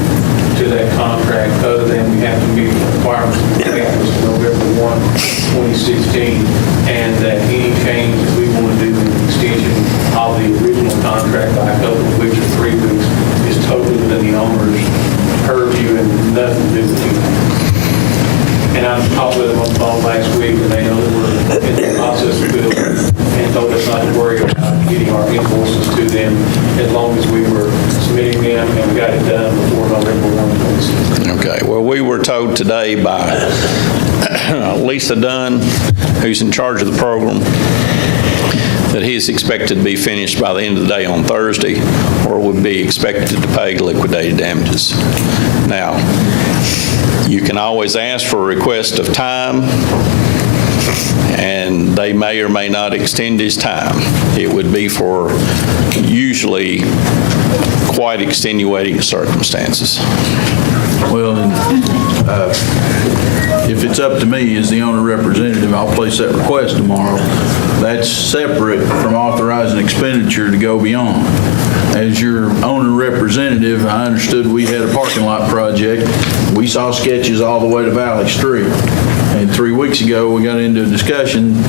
to that contract, other than we have to meet the requirements of the campus November 1, 2016, and that any change that we want to do in the extension of the original contract by a couple of weeks or 3 weeks is totally within the owner's purview and nothing to do with TDOT. And I talked with them on the phone last week, and they know that we're in the process of building, and told us not to worry about getting our invoices to them as long as we were submitting them and we got it done before November 1, 2016. Okay, well, we were told today by Lisa Dunn, who's in charge of the program, that he is expected to be finished by the end of the day on Thursday, or would be expected to pay liquidated damages. Now, you can always ask for a request of time, and they may or may not extend his time. It would be for usually quite extenuating circumstances. Well, if it's up to me as the owner representative, I'll place that request tomorrow. That's separate from authorizing expenditure to go beyond. As your owner representative, I understood we had a parking lot project. We saw sketches all the way to Valley Street. And 3 weeks ago, we got into a discussion,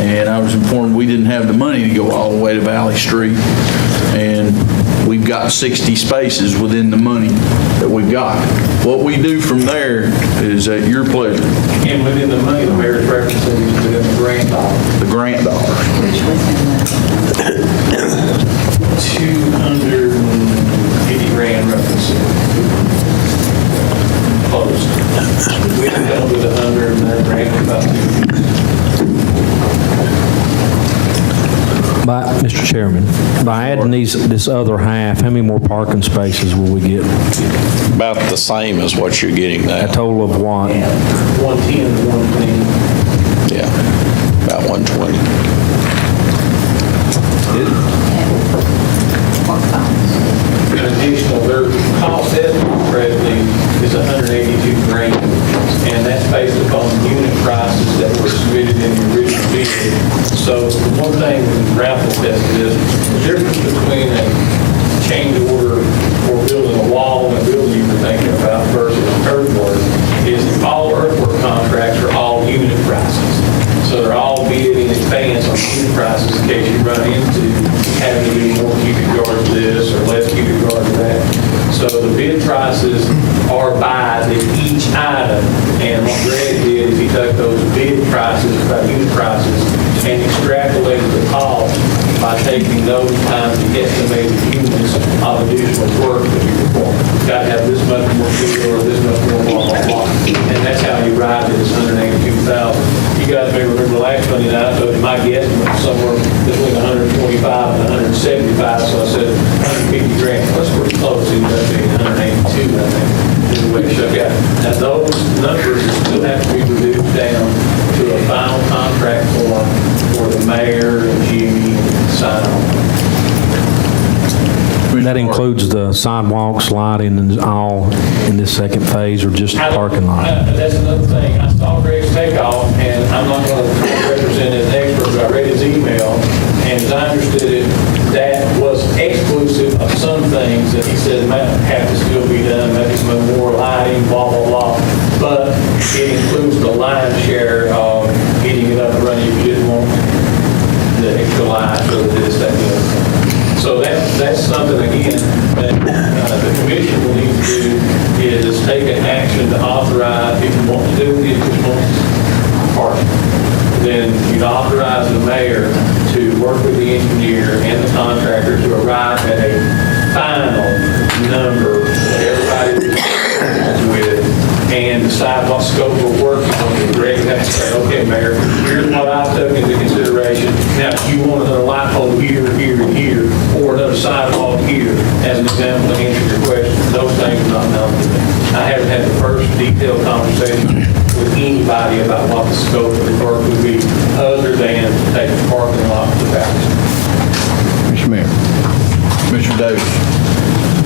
and I was informed we didn't have the money to go all the way to Valley Street. And we've got 60 spaces within the money that we've got. What we do from there is at your pleasure. And within the money, the mayor's representing is within the grant dollar. The grant dollar. 250 grand roughly. Close. We have done with 100 and that grant about 250. Mr. Chairman, by adding this other half, how many more parking spaces will we get? About the same as what you're getting now. A total of what? 110 to 120. Yeah, about 120. In additional, their cost estimate presently is 182 grand, and that's based upon unit prices that were submitted in the original bid. So the one thing with raffle test is the difference between a change order for building a wall and a building you were thinking about versus earthwork is all earthwork contracts are all unit prices. So they're all bid in advance on unit prices in case you run into having to do more cubic yards of this or less cubic yards of that. So the bid prices are by each item, and what Greg did is he took those bid prices, by unit prices, and extrapolated the cost by taking those times the estimated units of additional work that you perform. Got to have this much more steel or this much more blah, blah, blah. And that's how you arrived at this 182,000. You guys may remember last Monday night, I told you my guesstimate was somewhere between 125 and 175, so I said 150 grand. That's pretty close. It ended up being 182, I think, is the way it shook out. Now, those numbers still have to be reduced down to a final contract form for the mayor and Jimmy and sign on. That includes the sidewalks, lighting, and all in this second phase, or just the parking lot? That's another thing. I saw Greg's takeoff, and I'm not going to represent as an expert, but I read his email, and as I understood it, that was exclusive of some things that he said might have to still be done, maybe some more lighting, blah, blah, blah. But it includes the line share of getting it up and running if you didn't want the extra lights or this, that, and the other thing. So that's something, again, that the commission will need to do is take an action to authorize, if you want to do it, if you want to parking. Then you'd authorize the mayor to work with the engineer and the contractor to arrive at a final number that everybody agrees with and decide what scope of work you're going to do. Greg would have to say, okay, Mayor, here's what I took into consideration. Now, if you want another light pole here, here, and here, or another sidewalk here, as an example, to answer your question, those things are not known to me. I haven't had the first detailed conversation with anybody about what the scope of the work would be, other than to take the parking lot to the back. Mr. Mayor. Commissioner Davis.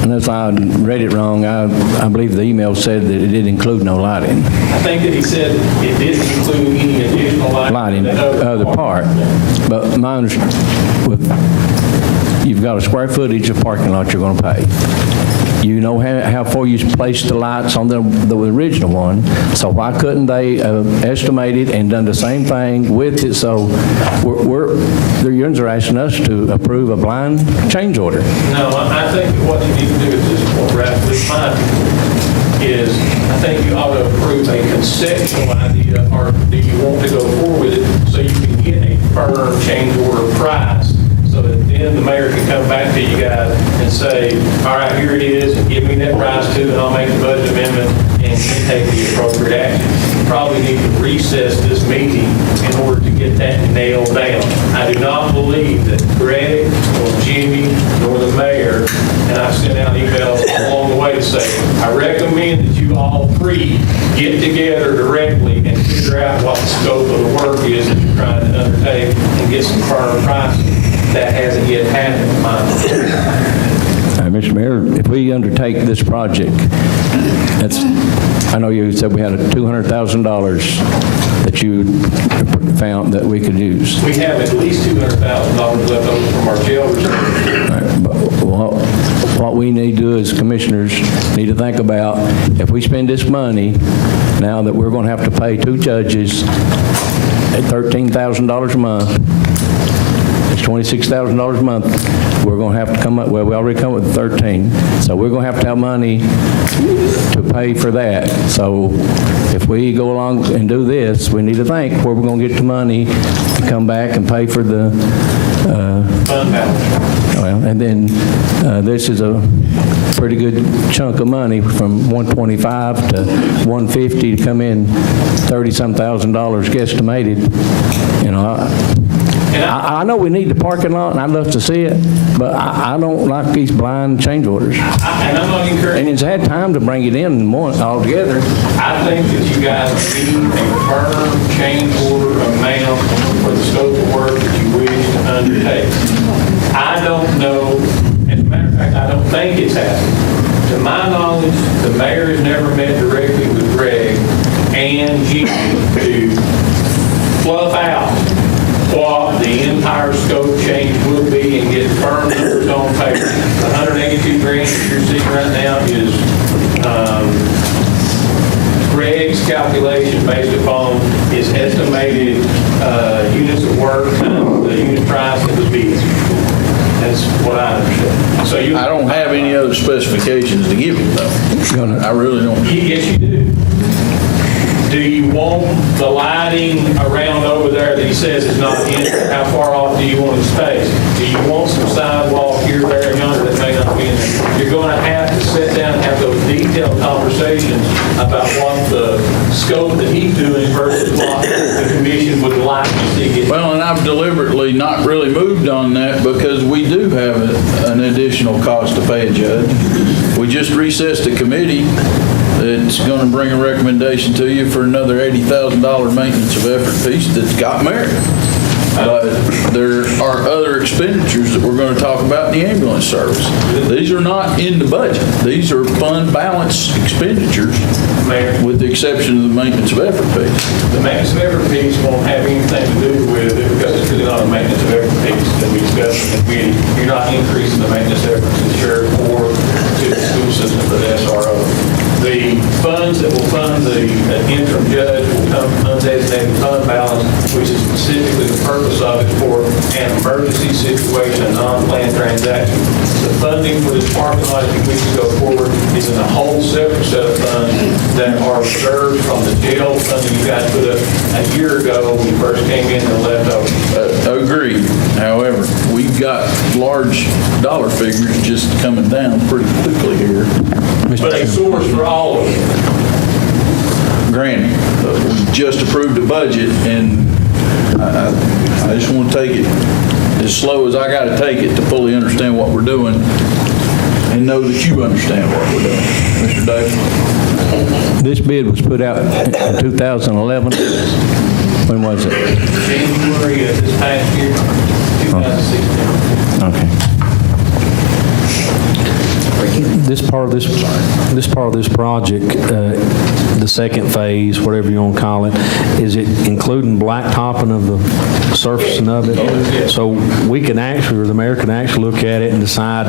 Unless I read it wrong, I believe the email said that it didn't include no lighting. I think that he said it didn't include any additional lighting. The part. But my understanding, you've got a square footage of parking lot you're going to pay. You know how far you placed the lights on the original one, so why couldn't they estimate it and done the same thing with it? So the unions are asking us to approve a blind change order. No, I think what you need to do at this point, rapidly, is I think you ought to approve a conceptual idea, or do you want to go forward with it so you can get a firm change order price, so that then the mayor can come back to you guys and say, all right, here it is, and give me that price too, and I'll make the budget amendment and take the appropriate action. You probably need to recess this meeting in order to get that nailed down. I do not believe that Greg or Jimmy nor the mayor, and I've sent out emails along the way to say, I recommend that you all three get together directly and figure out what the scope of the work is that you're trying to undertake and get some firm pricing. That hasn't yet happened, in my opinion. Mr. Mayor, if we undertake this project, I know you said we had $200,000 that you found that we could use. We have at least $200,000 left over from our jail reserve. Right, but what we need to do as commissioners need to think about, if we spend this money, now that we're going to have to pay 2 judges at $13,000 a month, it's $26,000 a month. We're going to have to come up, well, we already come up with 13, so we're going to have money to pay for that. So if we go along and do this, we need to think where we're going to get the money to come back and pay for the fund balance. Well, and then this is a pretty good chunk of money, from 125 to 150 to come in $30-some thousand guesstimated. You know, I know we need the parking lot, and I'd love to see it, but I don't like these blind change orders. And I'm not encouraging. And it's had time to bring it in altogether. I think that you guys need a firm change order amount for the scope of work that you wish to undertake. I don't know, as a matter of fact, I don't think it's happened. To my knowledge, the mayor has never met directly with Greg and Jimmy to fluff out what the entire scope change would be and get firm numbers on paper. The $182,000 that you're seeing right now is Greg's calculation based upon his estimated units of work and the unit price that would be. That's what I understand. So I don't have any other specifications to give you, though. I really don't. Yes, you do. Do you want the lighting around over there that he says is not in there? How far off do you want the space? Do you want some sidewalk here, there, and yonder that may not be in there? You're going to have to sit down and have those detailed conversations about what the scope that he's doing versus what the commission would like to see. Well, and I've deliberately not really moved on that because we do have an additional cost to pay a judge. We just recessed a committee that's going to bring a recommendation to you for another $80,000 maintenance of effort piece that's got merit. But there are other expenditures that we're going to talk about in the ambulance service. These are not in the budget. These are fund balance expenditures, with the exception of the maintenance of effort piece. The maintenance of effort piece won't have anything to do with it because it's really not a maintenance of effort piece that we discussed in the committee. You're not increasing the maintenance efforts to the sheriff or to the school system for the SRO. The funds that will fund the interim judge will come from undesignated fund balance, which is specifically the purpose of it for an emergency situation, a non-planned transaction. The funding for this parking lot, if we can go forward, is in a whole separate set of funds that are reserved from the jail funding you guys put up a year ago when you first came in and left over. Agreed. However, we've got large dollar figures just coming down pretty quickly here. But a source for all of it. Granted, we just approved a budget, and I just want to take it as slow as I got to take it to fully understand what we're doing and know that you understand what we're doing. Mr. Davis? This bid was put out in 2011. When was it? January of this past year, 2016. Okay. This part of this project, the second phase, whatever you want to call it, is it including blacktopping of the surfacing of it? So we can actually, or the mayor can actually look at it and decide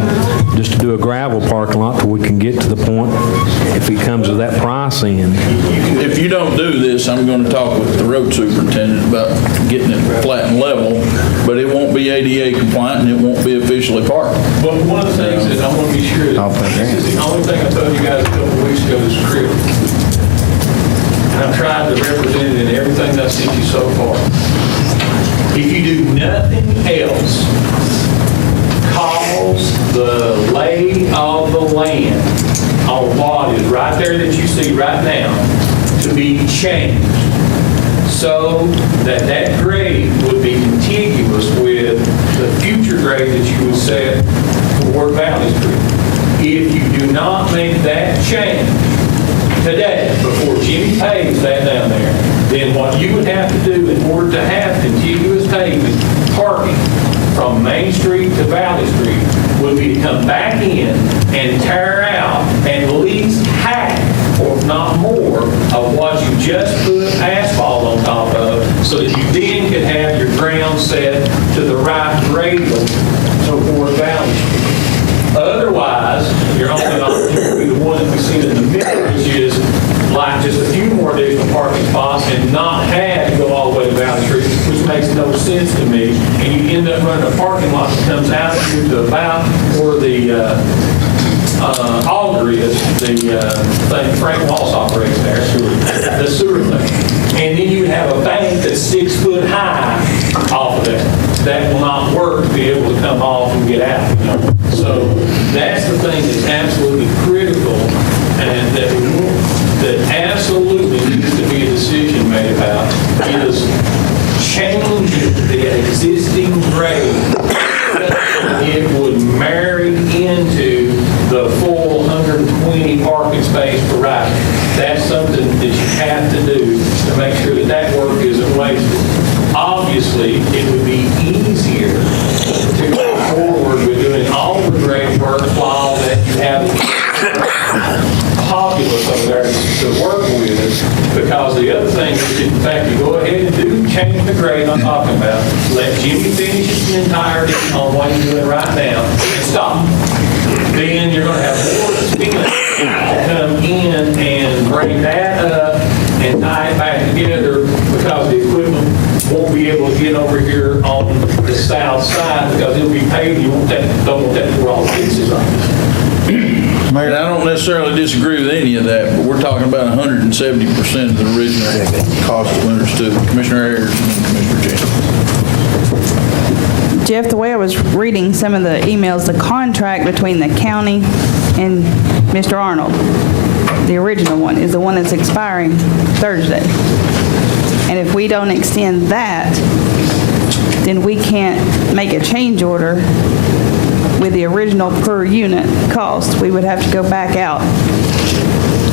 just to do a gravel parking lot till we can get to the point, if it comes to that pricing. If you don't do this, I'm going to talk with the road superintendent about getting it flat and level, but it won't be ADA compliant and it won't be officially parked. But one of the things that I want to be sure that this is the only thing I told you guys a couple of weeks ago is critical. And I've tried to represent it in everything that I've seen you so far. If you do nothing else, cause the lay of the land on what is right there that you see right now to be changed so that that grade would be contiguous with the future grade that you would set for Ward Valley Street. If you do not make that change today, before Jimmy paves that down there, then what you would have to do in order to have contiguous pavement parking from Main Street to Valley Street would be to come back in and tear out at least half, or if not more, of what you just put asphalt on top of, so that you then could have your ground set to the right grade toward Valley Street. Otherwise, your only opportunity would be the one that we see in the middle, which is like just a few more additional parking spots and not have to go all the way to Valley Street, which makes no sense to me. And you end up running a parking lot that comes out to about where the auger is, the thing Frank Walsh operates there, the sewer thing. And then you have a bank that's 6 foot high off of that. That will not work to be able to come off and get out, you know. So that's the thing that's absolutely critical and that absolutely needs to be a decision made about is changing the existing grade. It would marry into the full 120 parking space per ride. That's something that you have to do to make sure that that work isn't wasted. Obviously, it would be easier to go forward with doing all the grade work while that you have populace over there to work with, because the other thing is, in fact, you go ahead and do change the grade I'm talking about, let Jimmy finish the entirety on what you're doing right now, and stop. Then you're going to have more spin to come in and bring that up and tie it back together, because the equipment won't be able to get over here on the south side because it'll be paved. You won't don't want that for all the pieces like this. Mayor, I don't necessarily disagree with any of that, but we're talking about 170% of the original cost we understood. Commissioner Ayers and Commissioner Jenkins. Jeff, the way I was reading some of the emails, the contract between the county and Mr. Arnold, the original one, is the one that's expiring Thursday. And if we don't extend that, then we can't make a change order with the original per unit cost. We would have to go back out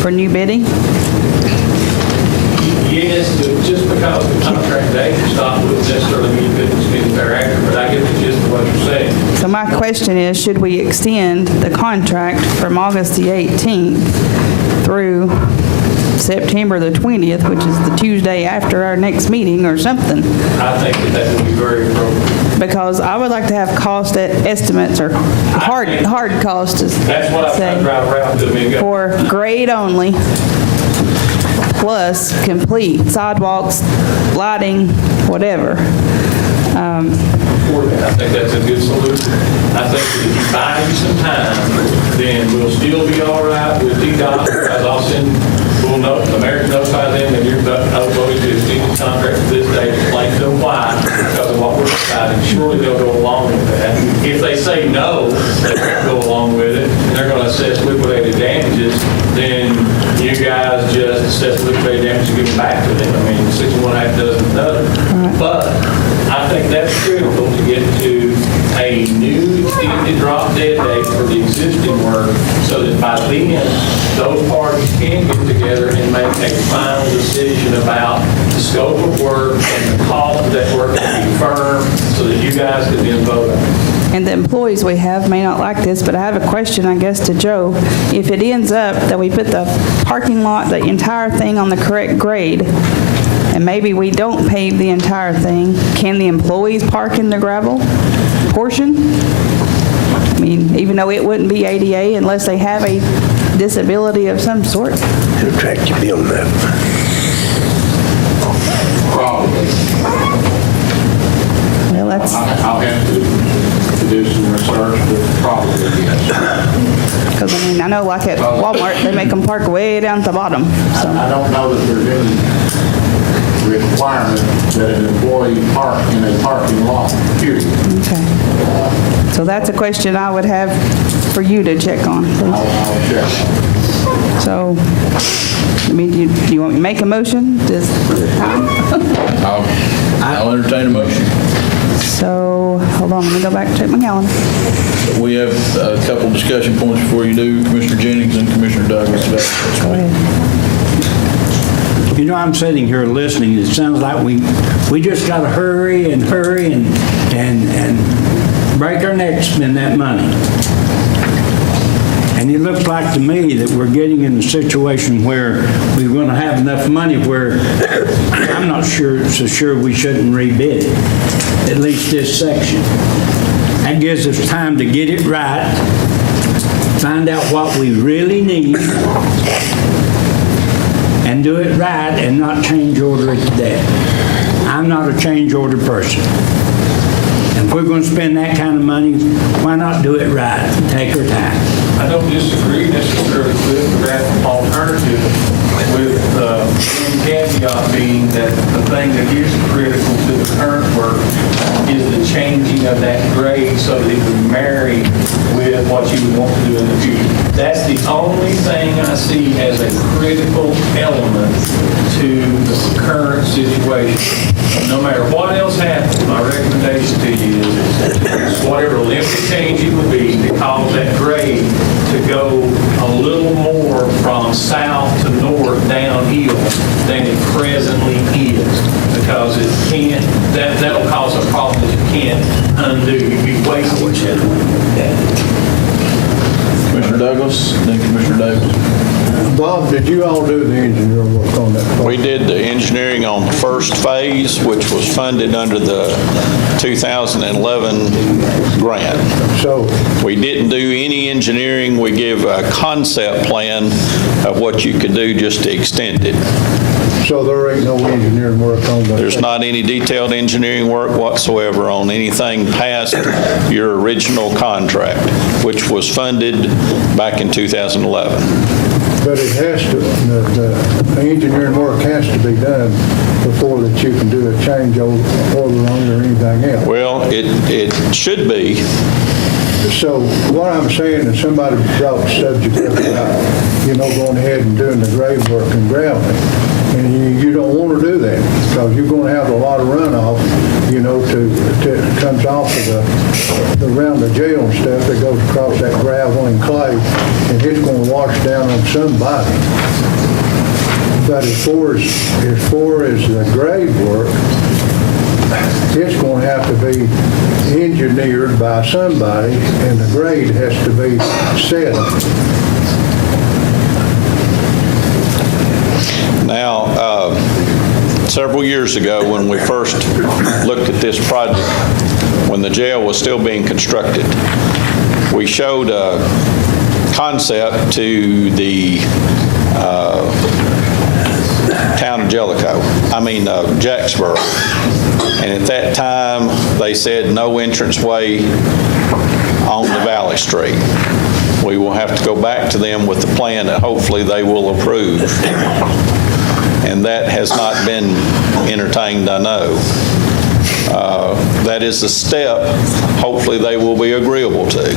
for new bidding. Yes, but just because the contract date is not wouldn't necessarily mean that it's been thereafter, but I get the gist of what you're saying. So my question is, should we extend the contract from August the 18th through September the 20th, which is the Tuesday after our next meeting or something? I think that would be very appropriate. Because I would like to have cost estimates or hard costs. That's what I'm trying to drive around to me. For grade only, plus complete sidewalks, lighting, whatever. for that. I think that's a good solution. I think that if you buy you some time, then we'll still be all right with TDOT, as I'll send, we'll know, the mayor notify them that you're voting to extend this contract to this day, explain to them why, because of what we're deciding. Surely they'll go along with that. If they say no, they won't go along with it, and they're going to assess liquidated damages, then you guys just assess liquidated damages and give them back to them. I mean, 6 and 1/2 dozen another. But I think that's critical to get to a new extended drop dead date for the existing work, so that by then, those parties can get together and make a final decision about the scope of work and the cost of that work to be firm, so that you guys can then vote on it. And the employees we have may not like this, but I have a question, I guess, to Joe. If it ends up that we put the parking lot, the entire thing on the correct grade, and maybe we don't pave the entire thing, can the employees park in the gravel portion? I mean, even though it wouldn't be ADA unless they have a disability of some sort? It'll track you beyond that. Probably. Well, that's... I'll have to do some research, but probably yes. Because, I mean, I know like at Walmart, they make them park way down at the bottom. So. I don't know that there's any requirement that an employee park in a parking lot, period. Okay. So that's a question I would have for you to check on, please. I'll check. So, I mean, do you want me to make a motion? I'll entertain a motion. So, hold on, let me go back and check my calendar. We have a couple discussion points before you do, Commissioner Jennings and Commissioner Douglas. Go ahead. You know, I'm sitting here listening, it sounds like we just got to hurry and break our necks to spend that money. And it looks like to me that we're getting in a situation where we're going to have enough money where I'm not so sure we shouldn't rebid it, at least this section. That gives us time to get it right, find out what we really need, and do it right and not change order it to death. I'm not a change order person. And if we're going to spend that kind of money, why not do it right and take our time? I don't disagree necessarily with that alternative, with one caveat being that the thing that is critical to the current work is the changing of that grade so that it would marry with what you would want to do in the future. That's the only thing I see as a critical element to the current situation. No matter what else happens, my recommendation to you is whatever limited change it would be to cause that grade to go a little more from south to north downhill than it presently is, because it can't, that'll cause a problem that you can't undo. You'd be wasting it. Commissioner Douglas, then Commissioner Davis. Bob, did you all do the engineering work on that? We did the engineering on the first phase, which was funded under the 2011 grant. So we didn't do any engineering. We give a concept plan of what you could do just to extend it. So there ain't no engineering work on that? There's not any detailed engineering work whatsoever on anything past your original contract, which was funded back in 2011. But it has to, the engineering work has to be done before that you can do a change order on or anything else. Well, it should be. So what I'm saying is somebody brought the subject up about, going ahead and doing the grade work and graveling. And you don't want to do that because you're going to have a lot of runoff, comes off of around the jail and stuff that goes across that gravel and clay, and it's going to wash down on somebody. But as far as the grade work, it's going to have to be engineered by somebody, and the grade has to be set. Now, several years ago, when we first looked at this project, when the jail was still being constructed, we showed a concept to the town of Jacksboro. And at that time, they said no entranceway on the Valley Street. We will have to go back to them with the plan that hopefully they will approve. And that has not been entertained, I know. That is a step hopefully they will be agreeable to.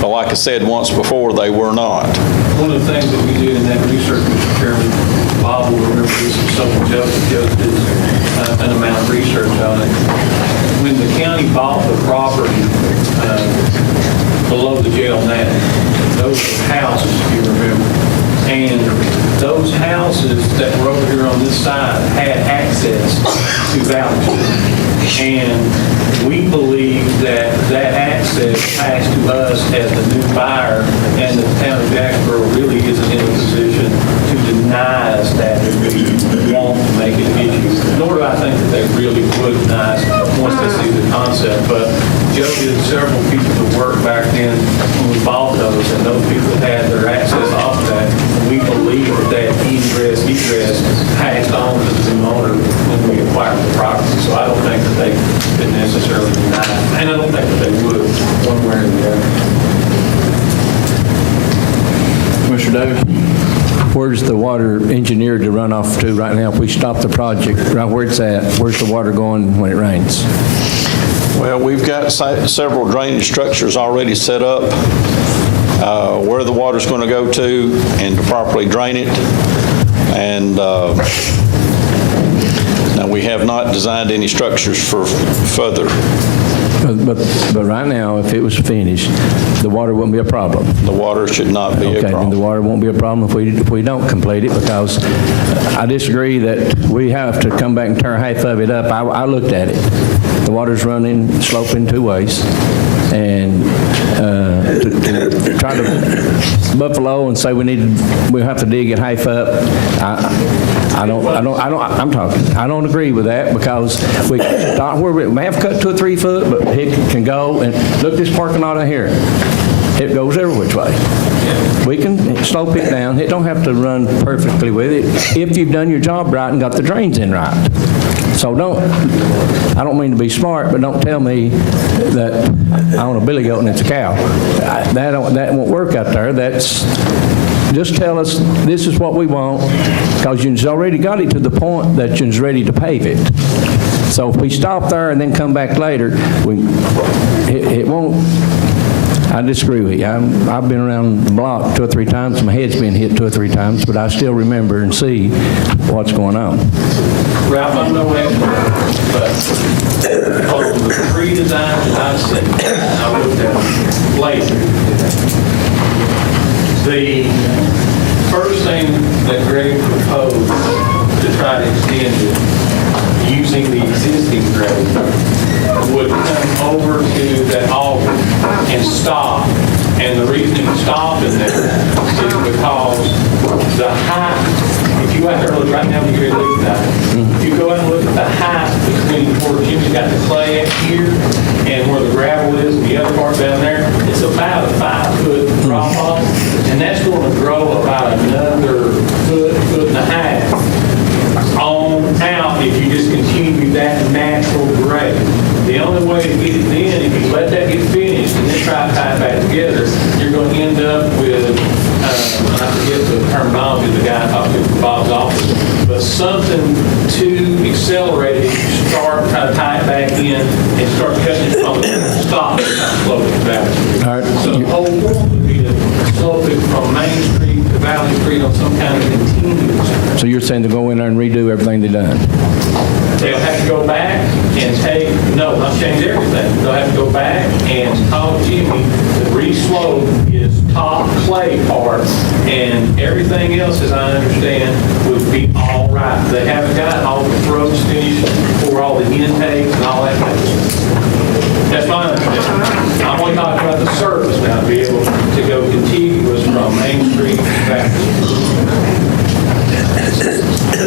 But like I said once before, they were not. One of the things that we did in that research, Mr. Chairman, Bob will remember this, and so will Joe, Joe did an amount of research on it. When the county bought the property below the jail now, those were houses, if you remember. And those houses that were over here on this side had access to Valley Street. And we believe that that access passed to us as the new buyer, and the town of Jacksboro really isn't in a position to deny us that if we want to make it an issue. Nor do I think that they really would deny us once they see the concept. But Joe did several pieces of work back then when we bought those, and those people had their access off of that. We believe that egress passed on to the new owner when we acquired the property. So I don't think that they could necessarily deny it. And I don't think that they would, one way or the other. Commissioner Davis? Where's the water engineered to run off to right now? If we stop the project, right where it's at, where's the water going when it rains? Well, we've got several drainage structures already set up where the water's going to go to and to properly drain it. And now we have not designed any structures for further. But right now, if it was finished, the water wouldn't be a problem. The water should not be a problem. Okay, then the water won't be a problem if we don't complete it, because I disagree that we have to come back and tear half of it up. I looked at it. The water's running, sloping two ways. And to try to buffalo and say we have to dig it half up, I don't agree with that, because we start where we may have cut 2 or 3 foot, but it can go, and look this parking lot out here. It goes every which way. We can slope it down. It don't have to run perfectly with it if you've done your job right and got the drains in right. So I don't mean to be smart, but don't tell me that I own a billy goat and it's a cow. That won't work out there. Just tell us this is what we want, because you've already got it to the point that you're ready to pave it. So if we stop there and then come back later, it won't. I disagree with you. I've been around the block 2 or 3 times. My head's been hit 2 or 3 times, but I still remember and see what's going on. Ralph, I'm no expert, but on the pre-design that I've seen, I looked at them later. The first thing that Greg proposed to try to extend it using the existing grade would come over to that altar and stop. And the reason it stopped in there is because the height, if you go out there and look right now, when you're looking at it, if you go out and look at the height between where Jimmy's got the clay at here and where the gravel is, and the other part down there, it's about a 5-foot drop off, and that's going to grow about another foot and a half on out if you just continue that natural grade. The only way to get it then, if you let that get finished and then try to tie it back together, you're going to end up with, I forget the terminology the guy talked to from Bob's office, but something too accelerated, you start trying to tie it back in and start cutting it from the stop and slope it back. All right. So the whole point would be to slope it from Main Street to Valley Street on some kind of continuous. So you're saying to go in there and redo everything they've done? They'll have to go back and not change everything. They'll have to go back and call Jimmy to re-slope his top clay part, and everything else, as I understand, would be all right. They haven't got all the throats finished for all the intakes and all that kind of stuff. That's my understanding. I'm only talking about the surface now, to be able to go contiguous from Main Street back.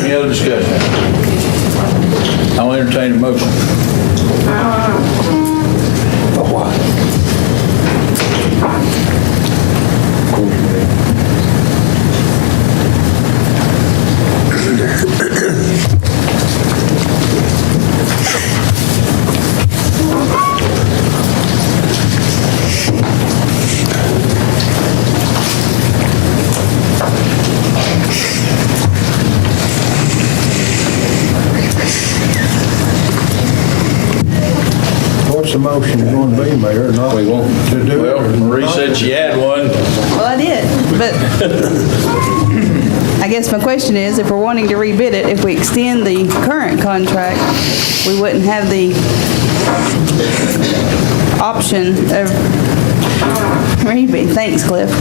Any other discussion? I'll entertain a motion. what's the motion going to be, Mayor? Not We won't. to do it. Well, Marie said she had one. Well, I did, but I guess my question is, if we're wanting to rebid it, if we extend the current contract, we wouldn't have the option of rebid. Thanks, Cliff.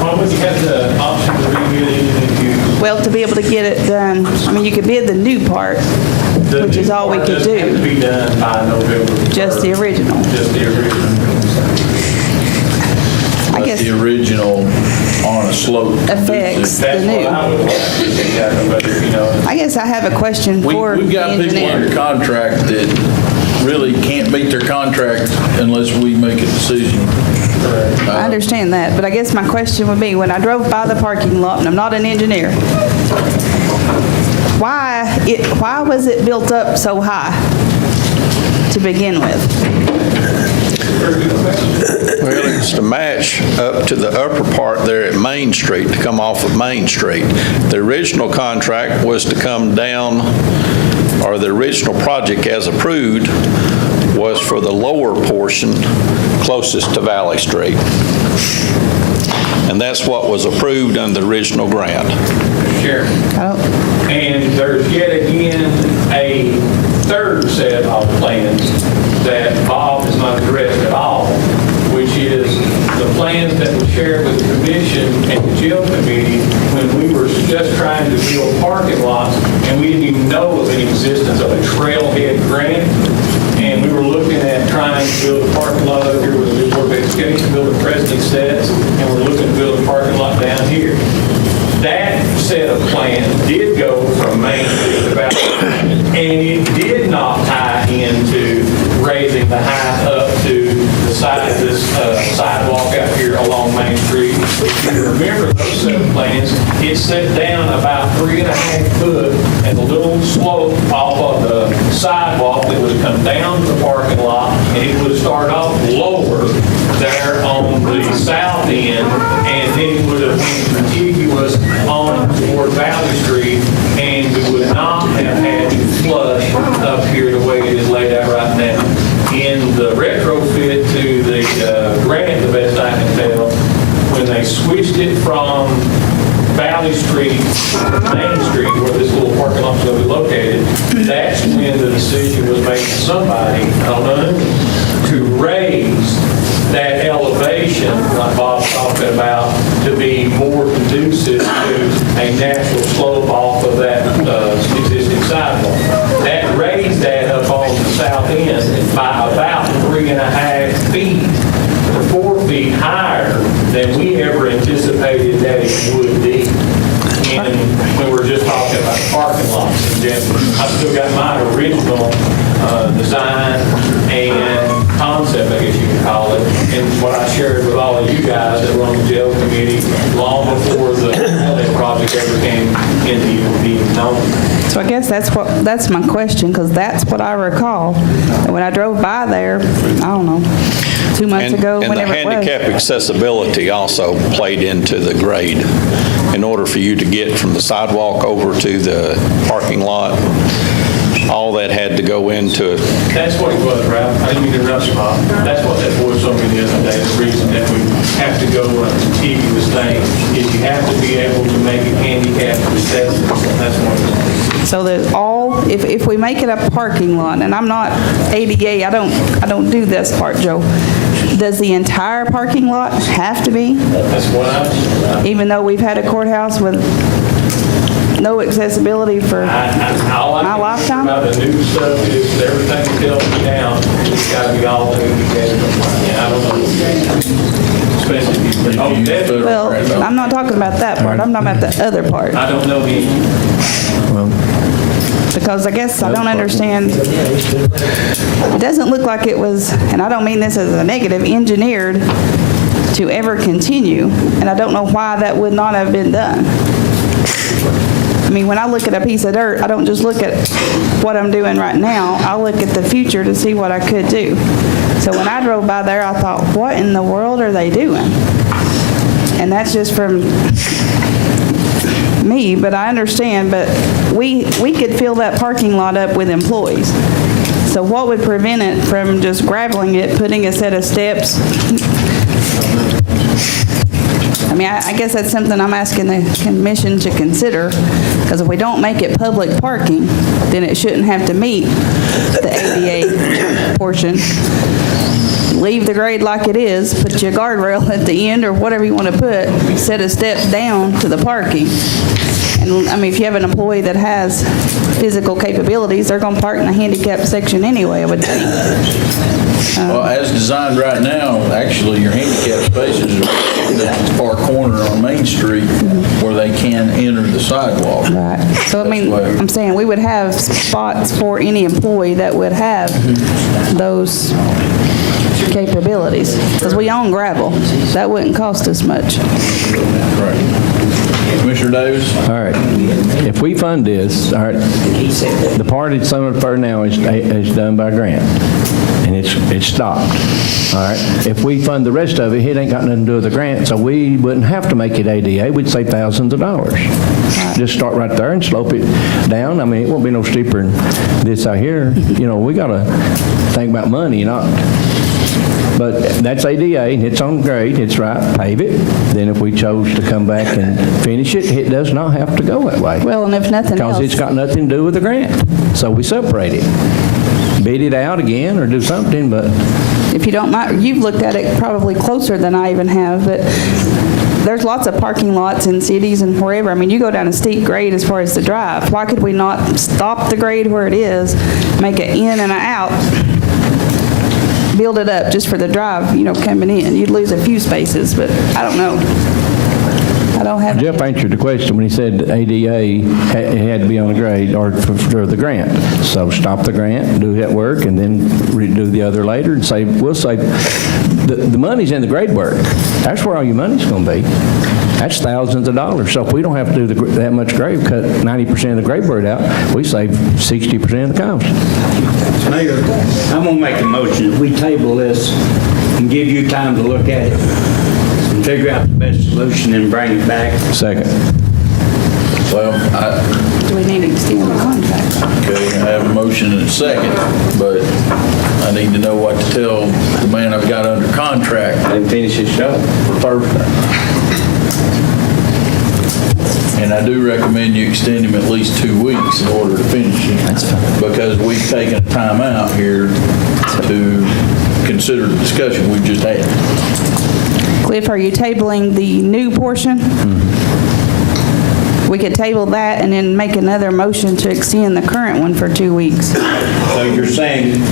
Why would you have the option to rebid it even if you? Well, to be able to get it done, I mean, you could bid the new part, which is all we could Doesn't have to do, be done by November. just the original. Just the original. I But guess the original on a slope. affects the That's what new. I would like to see happen, but you know. I guess I have a question for We've the got people under engineer. contract that really can't meet their contract unless we make a decision. I understand that, but I guess my question would be, when I drove by the parking lot, and I'm not an engineer, why was it built up so high to begin with? Well, it's to match up to the upper part there at Main Street, to come off of Main Street. The original contract was to come down, or the original project as approved was for the lower portion closest to Valley Street. And that's what was approved under the original grant. Sure. And there's yet again a third set of plans that Bob has not addressed at all, which is the plans that were shared with the commission and the jail committee when we were just trying to build parking lots, and we didn't even know of the existence of a trailhead grant. And we were looking at trying to build a parking lot up here with the new Board of Education, build a Presley sets, and we're looking to build a parking lot down here. That set of plans did go from Main Street to Valley, and it did not tie into raising the height up to the side of this sidewalk out here along Main Street. If you remember those set of plans, it set down about 3.5 foot and a little slope off of the sidewalk that would come down to the parking lot, and it would start off lower there on the south end, and then it would have been contiguous on toward Valley Street, and we would not have had to flush up here the way it is laid out right now. In the retrofit to the grant, the best I can tell, when they switched it from Valley Street to Main Street, where this little parking lot is going to be located, that's when the decision was made to somebody, I don't know who, to raise that elevation, like Bob's talking about, to be more conducive to a natural slope off of that existing sidewalk. That raised that up on the south end by about 3.5 feet, or 4 feet higher than we ever anticipated that it would be. And when we're just talking about parking lots in general, I've still got my original design and concept, I guess you could call it, and what I shared with all of you guys that were on the jail committee long before the LA project ever came into being known. So I guess that's my question, because that's what I recall. And when I drove by there, I don't know, 2 months ago, And the whenever it was. handicap accessibility also played into the grade. In order for you to get from the sidewalk over to the parking lot, all that had to go into it. That's what it was, Ralph. I didn't mean to interrupt you, Bob. That's what that boy told me the other day. The reason that we have to go on a contiguous thing is you have to be able to make it handicap accessible. That's what it is. So that if we make it a parking lot, and I'm not ADA, I don't do this part, Joe. Does the entire parking lot have to be? That's what Even though we've had a courthouse with no accessibility for my lifetime? About the new stuff is everything that tells me now, it's got to be all handicap. Yeah, I don't know. Especially, definitely. Well, I'm not talking about that part. I'm talking about the other part. I don't know the. Because I guess I don't understand. It doesn't look like it was, and I don't mean this as a negative, engineered to ever continue, and I don't know why that would not have been done. I mean, when I look at a piece of dirt, I don't just look at what I'm doing right now. I look at the future to see what I could do. So when I drove by there, I thought, what in the world are they doing? And that's just from me, but I understand, but we could fill that parking lot up with employees. So what would prevent it from just graveling it, putting a set of steps? I mean, I guess that's something I'm asking the commission to consider, because if we don't make it public parking, then it shouldn't have to meet the ADA portion. Leave the grade like it is, put your guardrail at the end or whatever you want to put, set of steps down to the parking. And, I mean, if you have an employee that has physical capabilities, they're going to park in the handicap section anyway, I would think. Well, as designed right now, actually, your handicap spaces are at the far corner on Main Street where they can enter the sidewalk. Right. So, I mean, I'm saying we would have spots for any employee that would have those capabilities, because we own gravel. That wouldn't cost us much. Right. Commissioner Davis? All right. If we fund this, all right, the part at Summit Fair now is done by grant, and it's stopped. All right. If we fund the rest of it, it ain't got nothing to do with the grant, so we wouldn't have to make it ADA. We'd save thousands of dollars. Just start right there and slope it down. I mean, it won't be no steeper than this out here. You know, we got to think about money, not... But that's ADA, and it's on grade, it's right, pave it. Then if we chose to come back and finish it, it does not have to go that way. Well, and if nothing else... Because it's got nothing to do with the grant. So we separate it. Bid it out again or do something, but... If you don't mind, you've looked at it probably closer than I even have, but there's lots of parking lots in cities and wherever. I mean, you go down a steep grade as far as the drive. Why could we not stop the grade where it is, make it in and out, build it up just for the drive, you know, coming in? You'd lose a few spaces, but I don't know. I don't have... Jeff answered the question when he said ADA it had to be on the grade or for the grant. So stop the grant, do that work, and then redo the other later and save. We'll save. The money's in the grade work. That's where all your money's going to be. That's thousands of dollars. So if we don't have to do that much grade, cut 90% of the grade work out, we save 60% of the cost. Mayor, I'm going to make a motion that we table this and give you time to look at it and figure out the best solution and bring it back. Second. Well, Do we need to extend the contract? okay, I have a motion and a second, but I need to know what to tell the man I've got under contract. And finish his job. For Thursday. And I do recommend you extend him at least 2 weeks in order to finish it. That's fine. Because we've taken time out here to consider the discussion we've just had. Cliff, are you tabling the new portion? We could table that and then make another motion to extend the current one for 2 weeks. So you're saying,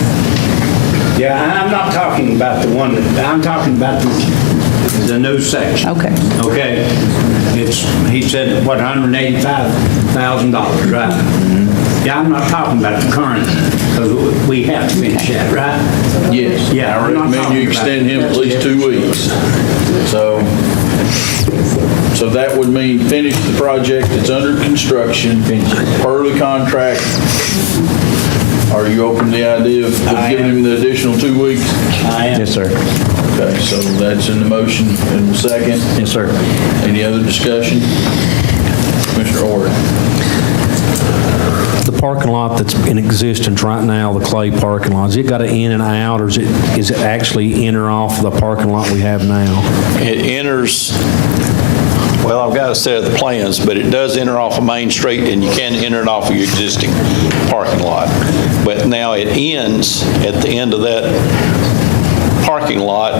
yeah, I'm not talking about the one, I'm talking about the new section. Okay. Okay. He said, what, $185,000, right? Yeah, I'm not talking about the current, because we have to finish that, right? Yes. Yeah, I I'm not recommend talking you about extend him that. at least 2 weeks. So that would mean finish the project that's under construction per the contract. Are you open to the idea of giving him the additional 2 weeks? I am. Yes, sir. Okay, so that's in the motion in the second. Yes, sir. Any other discussion? Commissioner Ord. The parking lot that's in existence right now, the clay parking lot, has it got an in and out, or is it actually in or off the parking lot we have now? It enters, well, I've got a set of the plans, but it does enter off of Main Street, and you can enter it off of your existing parking lot. But now it ends at the end of that parking lot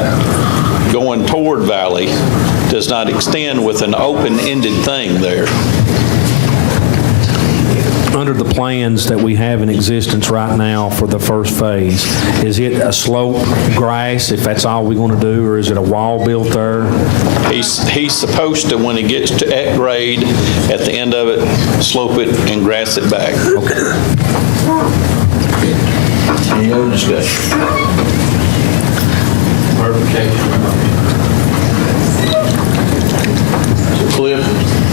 going toward Valley, does not extend with an open-ended thing there. Under the plans that we have in existence right now for the first phase, is it a slope grass, if that's all we're going to do, or is it a wall built there? He's supposed to, when he gets to at grade, at the end of it, slope it and grass it back. Okay. Any other discussion? So Cliff?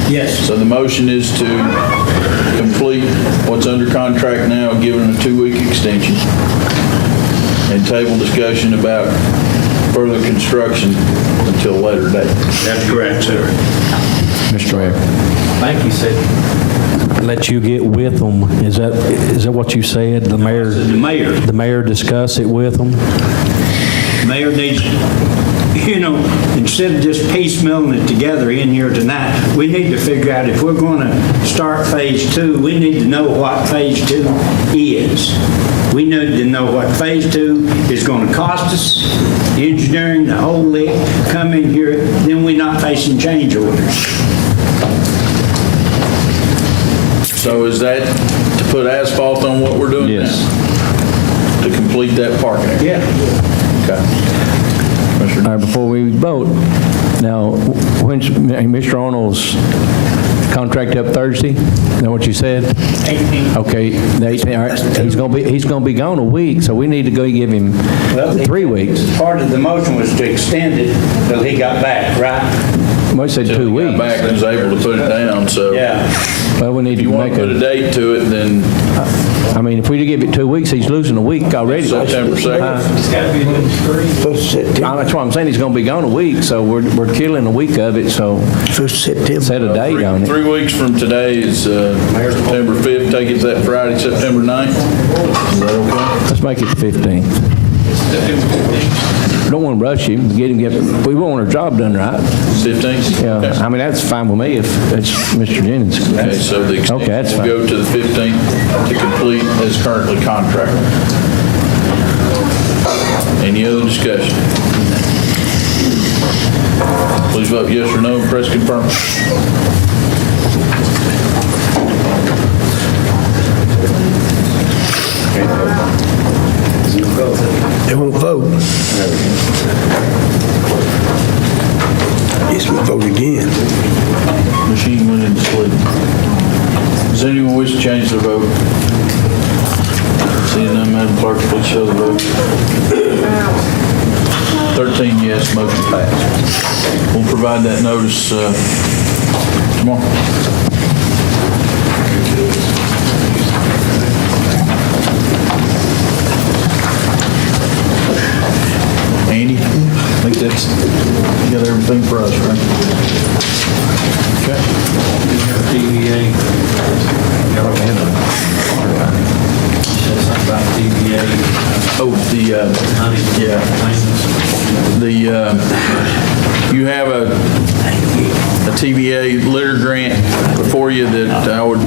Yes. So the motion is to complete what's under contract now, given a 2-week extension, and table discussion about further construction until a later date. That's correct, sir. Mr. Mayor. I think he said, let you get with them. Is that what you said? The mayor? The mayor. The mayor discuss it with them? Mayor needs, instead of just piecemealing it together in here tonight, we need to figure out if we're going to start phase 2, we need to know what phase 2 is. We need to know what phase 2 is going to cost us, engineering, the whole lick, come in here, then we're not facing change orders. So is that to put asphalt on what we're doing now? Yes. To complete that parking area? Yeah. Okay. All right, before we vote, now, when's Mr. Arnold's contract up Thursday? Is that what you said? 18. Okay, all right, he's gonna be gone a week, so we need to go give him 3 weeks. Part of the motion was to extend it till he got back, right? We said 2 Got weeks. back and was able to put it down, so. Yeah. Well, we need If to you want make to put a a, date to it, then I mean, if we give it 2 weeks, he's losing a week already. September 2nd. It's got to be at least 3. First September. That's what I'm saying, he's gonna be gone a week, so we're killing a week of it, so First September. set a date on it. 3 weeks from today is September 5th. Take it that Friday, September 9th. Is that okay? Let's make it the 15th. Don't want to rush him, we want our job done right. 15th? Yeah, Okay. I mean, that's fine with me if it's Mr. Jennings. Okay, so the Okay, that's extension fine. will go to the 15th to complete as currently contracted. Any other discussion? Please vote yes or no, press confirm. They won't vote. Yes, we vote again. Machine went into sleep. Does anyone wish to change their vote? Seeing none, Madam Clerk, please show the vote. 13 yes, motion passed. We'll provide that notice tomorrow. Andy, I think that's, you got everything for us, right? Okay. TVA. Said something about TVA. Oh, you have a TVA litter grant before you that I would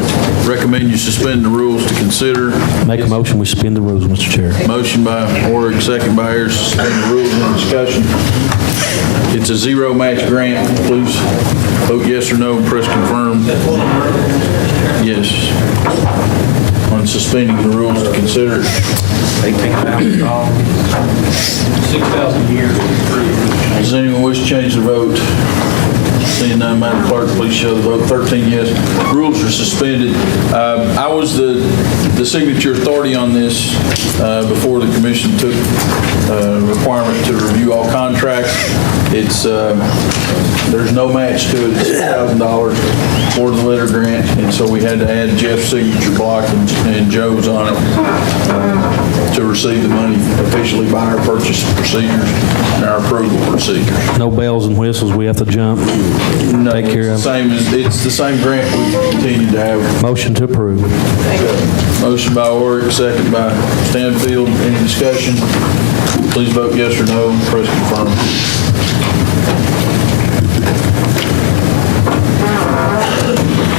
recommend you suspend the rules to consider. Make a motion, we suspend the rules, Mr. Chair. Motion by Orrick, second by Ayers, suspend the rules in discussion. It's a zero match grant. Please vote yes or no and press confirm. Yes. On suspending the rules to consider. $18,000. 6,000 a year. Does anyone wish to change their vote? Seeing none, Madam Clerk, please show the vote. 13 yes. Rules are suspended. I was the signature authority on this before the commission took requirement to review all contracts. It's there's no match to it. It's $1,000 for the litter grant, and so we had to add Jeff's signature block and Joe's on it to receive the money officially by our purchase procedures and our approval procedures. No bells and whistles, we have to jump, No, take care of. It's the same grant we continue to have. Motion to approve. Motion by Orrick, second by Stanfield. Any discussion? Please vote yes or no. Press confirm.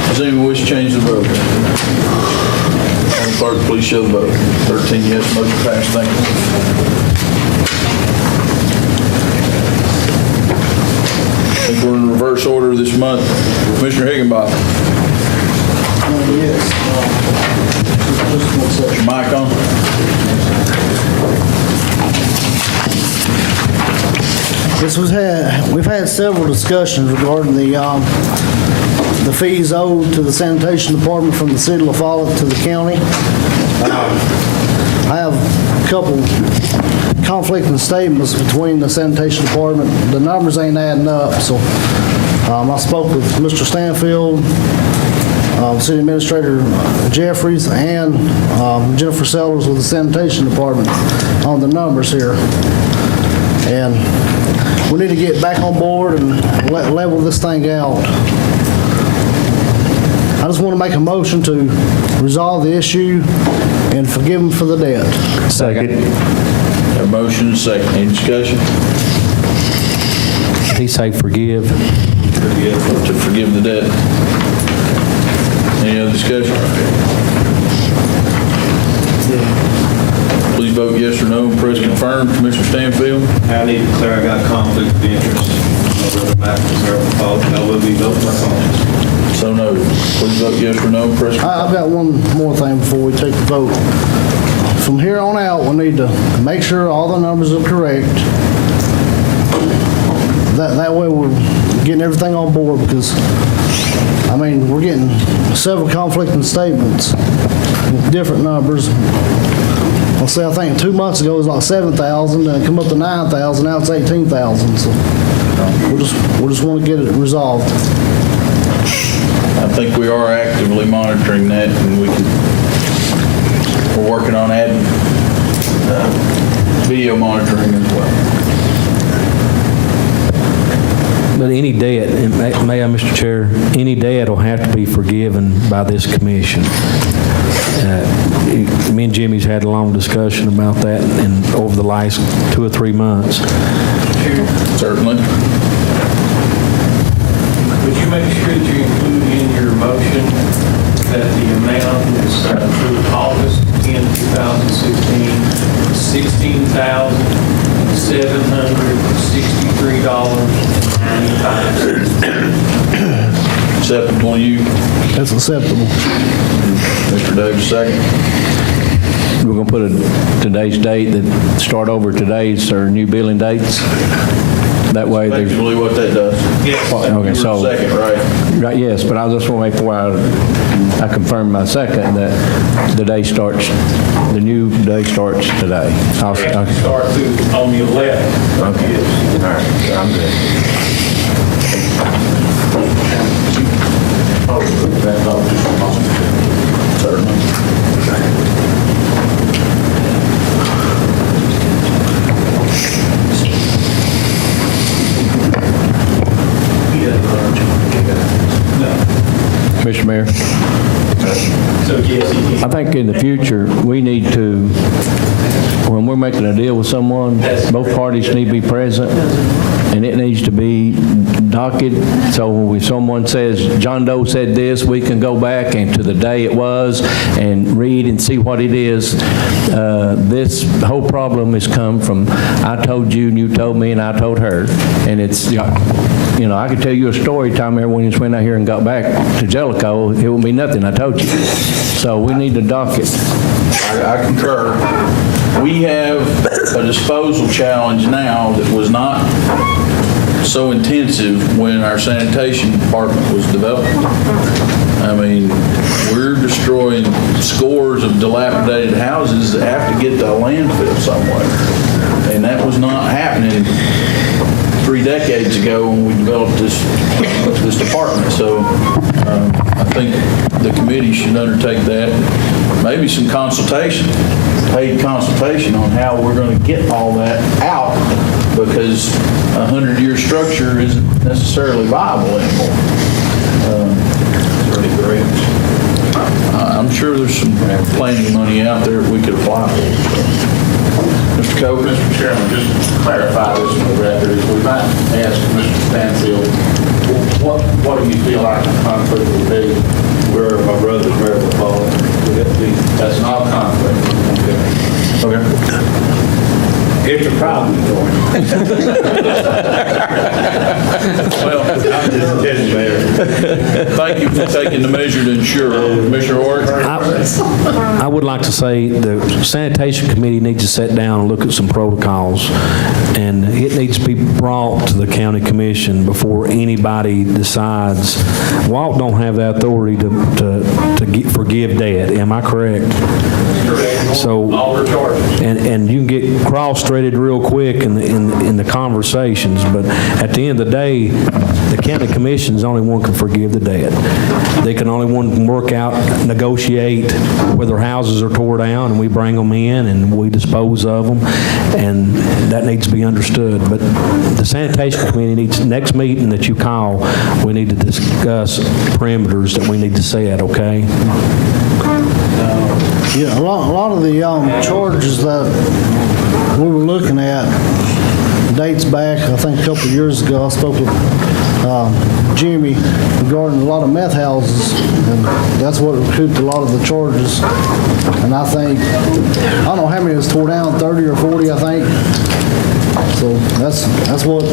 Does anyone wish to change the vote? Madam Clerk, please show the vote. 13 yes, motion passed. Thank you. I think we're in reverse order this month. Commissioner Higginbotham. Yes. Put your mic on. Yes, we've had several discussions regarding the fees owed to the sanitation department from the city of La Follette to the county. I have a couple conflicting statements between the sanitation department. The numbers ain't adding up, so I spoke with Mr. Stanfield, City Administrator Jeffries, and Jennifer Sellers with the sanitation department on the numbers here. And we need to get back on board and level this thing out. just want to make a motion to resolve the issue and forgive them for the debt. Second. A motion and a second. Any discussion? He say forgive. To forgive the debt. Any other discussion? Please vote yes or no. Press confirm. Commissioner Stanfield? I need to declare I got a conflict of interest. I will be voting my conscience. So noted. Please vote yes or no. Press confirm. I've got one more thing before we take the vote. From here on out, we need to make sure all the numbers are correct. That way we're getting everything on board because, I mean, we're getting several conflicting statements with different numbers. I'll say, I think 2 months ago it was like 7,000, then it come up to 9,000, now it's 18,000. So we just want to get it resolved. I think we are actively monitoring that, and we're working on adding video monitoring as well. But any debt, and may I, Mr. Chair, any debt will have to be forgiven by this commission. Me and Jimmy's had a long discussion about that and over the last 2 or 3 months. Certainly. Would you make sure that you include in your motion that the amount is through August 10, 2016, $16,763.95. Acceptable to you? That's acceptable. Mr. Davis, second. We're going to put today's date that start over today's our new billing dates. That way there's... Basically what that does. Yes. Okay, so... Second, right? Right, yes, but I just want to make before I confirm my second that the new day starts today. Start through on the 11th. Okay. All right, I'm good. Certainly. Mr. Mayor, So yes, he can. I think in the future, we need to, when we're making a deal with someone, both parties need to be present, and it needs to be docket. So if someone says, John Doe said this, we can go back and to the day it was and read and see what it is. This whole problem has come from, I told you and you told me and I told her. And it's, you know, I could tell you a story time everyone just went out here and got back to Jellicoe. It would be nothing I told you. So we need to docket. I concur. We have a disposal challenge now that was not so intensive when our sanitation department was developed. I mean, we're destroying scores of dilapidated houses that have to get to a landfill somewhere. And that was not happening 3 decades ago when we developed this department. So I think the committee should undertake that. Maybe some consultation, paid consultation on how we're going to get all that out, because a 100-year structure isn't necessarily viable anymore. I'm sure there's some planning money out there we could apply for. Mr. Coker? Mr. Chairman, just to clarify this for the record, is we might ask Mr. Stanfield, what do you feel like the conflict would be where my brother's marital fall? That's not a conflict. Okay. It's a problem, George. Well, I'm just kidding, Mayor. thank you for taking the measure to ensure. Commissioner Orr? I would like to say the sanitation committee needs to sit down and look at some protocols, and it needs to be brought to the county commission before anybody decides. Walt don't have the authority to forgive debt. Am I correct? Correct. So, and you can get cross-threaded real quick in the conversations, but at the end of the day, the county commission is the only one can forgive the debt. They can only one can work out, negotiate whether houses are tore down, and we bring them in and we dispose of them, and that needs to be understood. But the sanitation committee needs, next meeting that you call, we need to discuss perimeters that we need to set, okay? Yeah, a lot of the charges that we were looking at dates back, I think a couple of years ago. I spoke with Jimmy regarding a lot of meth houses, and that's what recouped a lot of the charges. And I think, I don't know how many was tore down, 30 or 40, I think. So that's what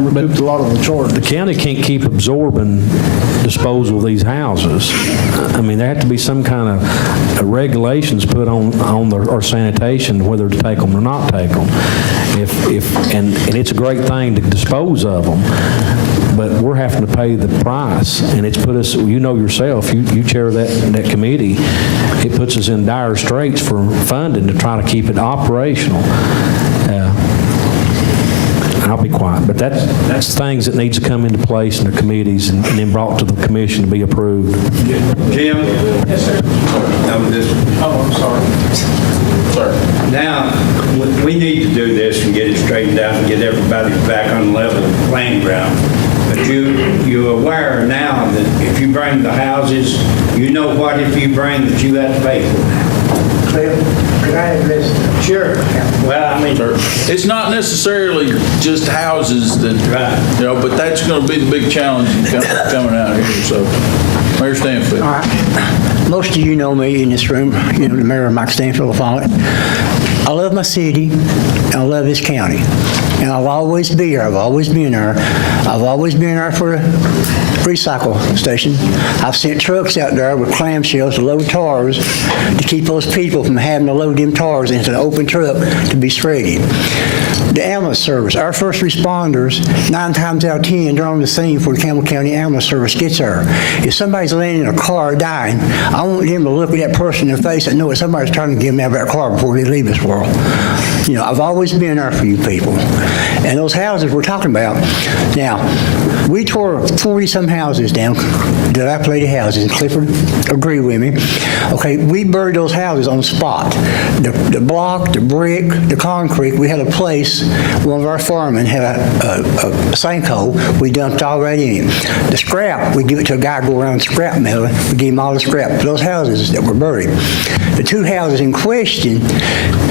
recouped a lot of the charges. The county can't keep absorbing disposal of these houses. I mean, there have to be some kind of regulations put on our sanitation, whether to take them or not take them. And it's a great thing to dispose of them, but we're having to pay the price, and it's put us, you know yourself, you chair that committee, it puts us in dire straits for funding to try to keep it operational. I'll be quiet, but that's things that needs to come into place in the committees and then brought to the commission to be approved. Jim? Yes, sir. I'm sorry. Sir. Now, we need to do this and get it straightened out and get everybody back on level playing ground. But you're aware now that if you bring the houses, you know what if you bring that you have to pay for now. Could I address that? Sure. Well, I mean, It's not necessarily just houses that, but that's going to be the big challenge coming out here. So, Mayor Stanfield. All right. Most of you know me in this room, the Mayor Mike Stanfield of Follett. I love my city, and I love this county. And I'll always be here. I've always been there. I've always been there for a recycle station. I've sent trucks out there with clamshells to load tars to keep those people from having to load them tars into an open truck to be shredded. The ambulance service, our first responders, 9 times out of 10, they're on the scene before the Campbell County Ambulance Service gets there. If somebody's laying in a car dying, I want them to look at that person in the face and know that somebody's trying to get them out of that car before they leave this world. I've always been there for you people. And those houses we're talking about, now, we tore 40-some houses down, dilapidated houses, and Clifford agreed with me. Okay, we buried those houses on the spot. The block, the brick, the concrete, we had a place, one of our firemen had a sinkhole, we dumped all right in it. The scrap, we give it to a guy go around scrap metal, we gave him all the scrap for those houses that were buried. The 2 houses in question,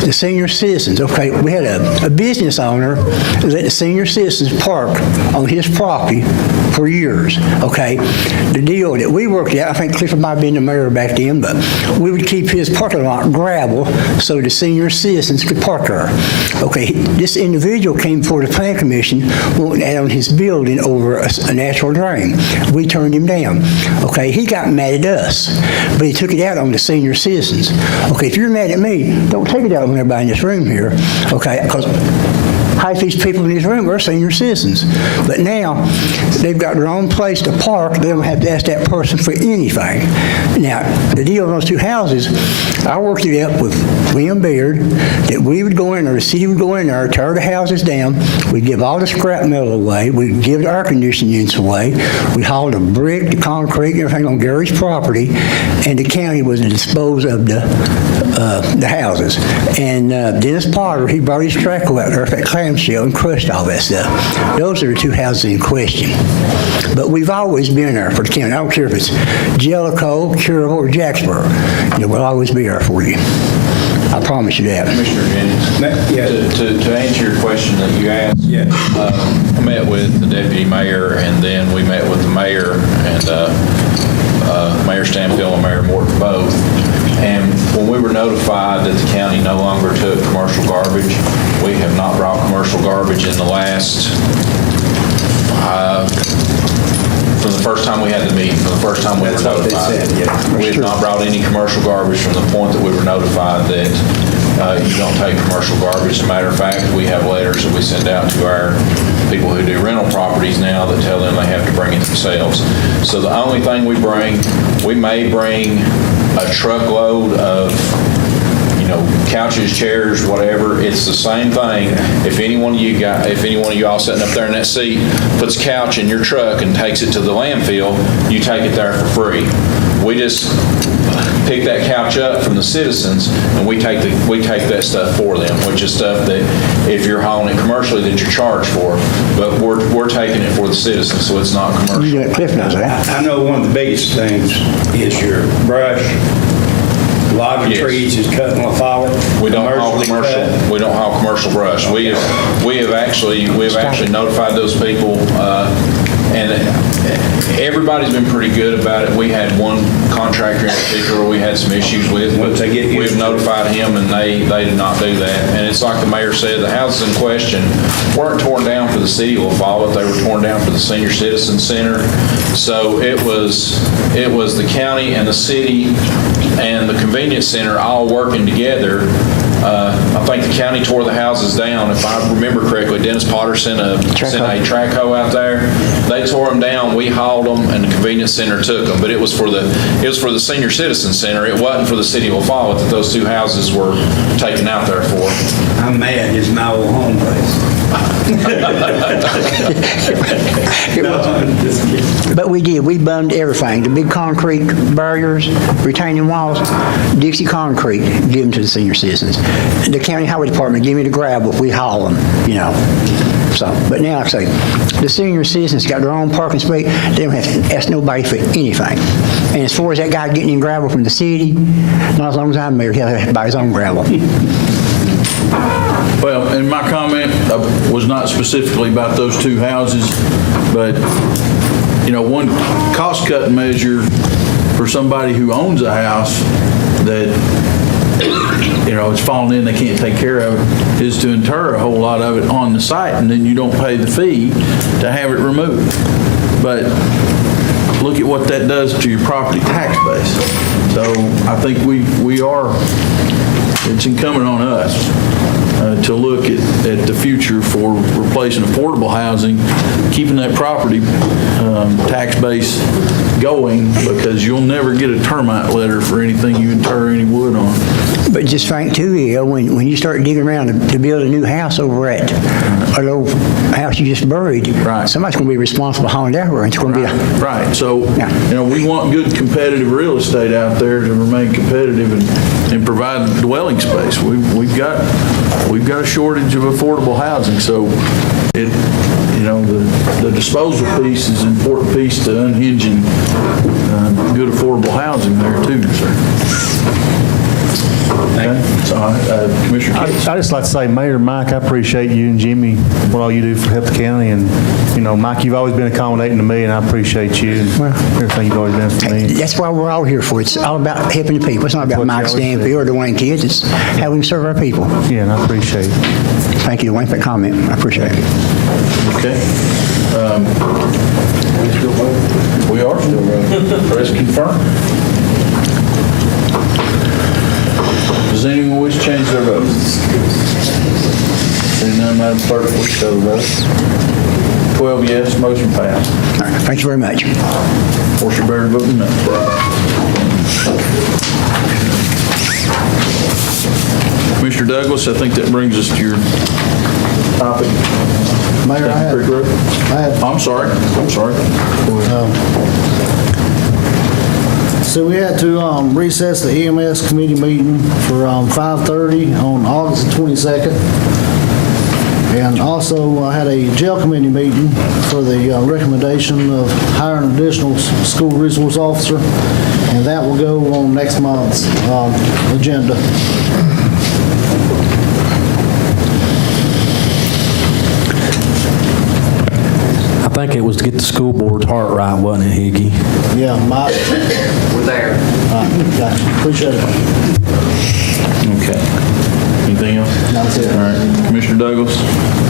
the senior citizens, okay, we had a business owner let the senior citizens park on his property for years, okay? The deal that we worked out, I think Clifford might have been the mayor back then, but we would keep his parking lot gravel so the senior citizens could park there. Okay, this individual came before the plan commission wanting to add on his building over a natural drain. We turned him down. Okay, he got mad at us, but he took it out on the senior citizens. Okay, if you're mad at me, don't take it out on everybody in this room here, okay? Because half these people in this room are senior citizens. But now, they've got their own place to park. They don't have to ask that person for anything. Now, the deal on those 2 houses, I worked it up with William Baird that we would go in there, the city would go in there, tear the houses down, we'd give all the scrap metal away, we'd give the air conditioning units away, we'd haul the brick, the concrete, everything on Gary's property, and the county was to dispose of the houses. And Dennis Potter, he brought his trackle out there for that clamshell and crushed all that stuff. Those are the 2 houses in question. But we've always been there for the county. I don't care if it's Jellicoe, Curable, or Jacksboro. We'll always be there for you. I promise you that. Commissioner Jennings, to answer your question that you asked, I met with the deputy mayor, and then we met with the mayor and Mayor Stanfield and Mayor Morton both. And when we were notified that the county no longer took commercial garbage, we have not brought commercial garbage in the last, from the first time we had the meeting, from the first time we were notified. We have not brought any commercial garbage from the point that we were notified that you don't take commercial garbage. As a matter of fact, we have letters that we send out to our people who do rental properties now that tell them they have to bring it themselves. So the only thing we may bring a truckload of, couches, chairs, whatever, it's the same thing. If any one of you all sitting up there in that seat puts a couch in your truck and takes it to the landfill, you take it there for free. We just pick that couch up from the citizens, and we take that stuff for them, which is stuff that if you're hauling it commercially that you're charged for, but we're taking it for the citizens, so it's not commercial. Cliff knows that. I know one of the biggest things is your brush. A lot of trees is cut in La Follette. We don't haul commercial. We don't haul commercial brush. We have actually notified those people, and everybody's been pretty good about it. We had one contractor in particular we had some issues with, but we've notified him, and they did not do that. And it's like the mayor said, the houses in question weren't torn down for the city of La Follette. They were torn down for the Senior Citizen Center. So it was the county and the city and the convenience center all working together. I think the county tore the houses down. If I remember correctly, Dennis Potter sent a track hoe out there. They tore them down. We hauled them, and the convenience center took them. But it was for the Senior Citizen Center. It wasn't for the city of La Follette that those two houses were taken out there for. I'm mad. It's my old home place. But we did. We bummed everything. The big concrete barriers, retaining walls, Dixie Concrete, give them to the senior citizens. The county highway department give me the gravel if we haul them, So, but now, like I say, the senior citizens got their own parking space. They don't have to ask nobody for anything. And as far as that guy getting in gravel from the city, not as long as I'm mayor, he'll have to buy his own gravel. Well, and my comment was not specifically about those two houses, but, one cost-cutting measure for somebody who owns a house that, it's fallen in, they can't take care of it, is to inter a whole lot of it on the site, and then you don't pay the fee to have it removed. But look at what that does to your property tax base. So I think it's incumbent on us to look at the future for replacing affordable housing, keeping that property tax base going, because you'll never get a termite letter for anything you inter any wood on. But just think too, when you start digging around to build a new house over at an old house you just buried, somebody's going to be responsible for hauling that, it's going to be right. So we want good competitive real estate out there to remain competitive and provide dwelling space. We've got a shortage of affordable housing, so the disposal piece is an important piece to unhinging good affordable housing there too, sir. Okay. So, Commissioner Kitts. I'd just like to say, Mayor Mike, I appreciate you and Jimmy, what all you do for help the county. And, Mike, you've always been accommodating to me, and I appreciate you and everything you've always done for me. That's why we're all here for. It's all about helping the people. It's not about Mike Stanfield or Dwayne Kitts. It's how we serve our people. Yeah, and I appreciate it. Thank you, Dwayne, for that comment. I appreciate it. Okay. We are still running. Press confirm. Does anyone wish to change their vote? Seeing none, Madam Clerk, please show the vote. 12 yes, motion passed. All right, thank you very much. Portia Baird voting no. Commissioner Douglas, I think that brings us to your topic. Mayor, I'm sorry. So we had to recess the EMS committee meeting for 5:30 on August 22nd. And also I had a jail committee meeting for the recommendation of hiring an additional school resource officer, and that will go on next month's agenda. I think it was to get the school board's heart right, wasn't it, Higgy? Yeah, Mike. We're there. All right, gotcha. Appreciate it. Okay. Anything else? That's it. All right. Commissioner Douglas?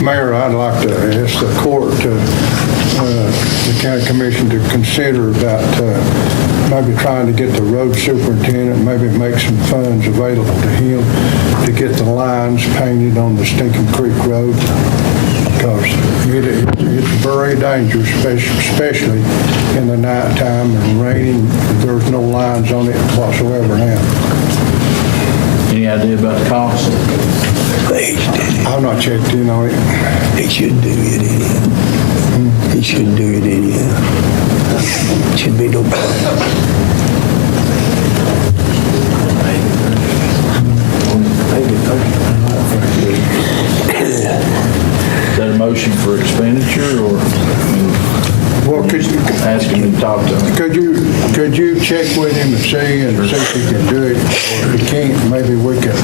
Mayor, I'd like to ask the court, the county commission to consider about maybe trying to get the road superintendent, maybe make some funds available to him to get the lines painted on the Stinking Creek Road, because it's very dangerous, especially in the nighttime and raining. There's no lines on it whatsoever now. Any idea about the cost? I've not checked in on it. He should do it anyhow. He should do it anyhow. Should be no problem. Is that a motion for expenditure, or Well, ask him to talk to him? could you check with him and see if he can do it? Or if he can't, maybe we can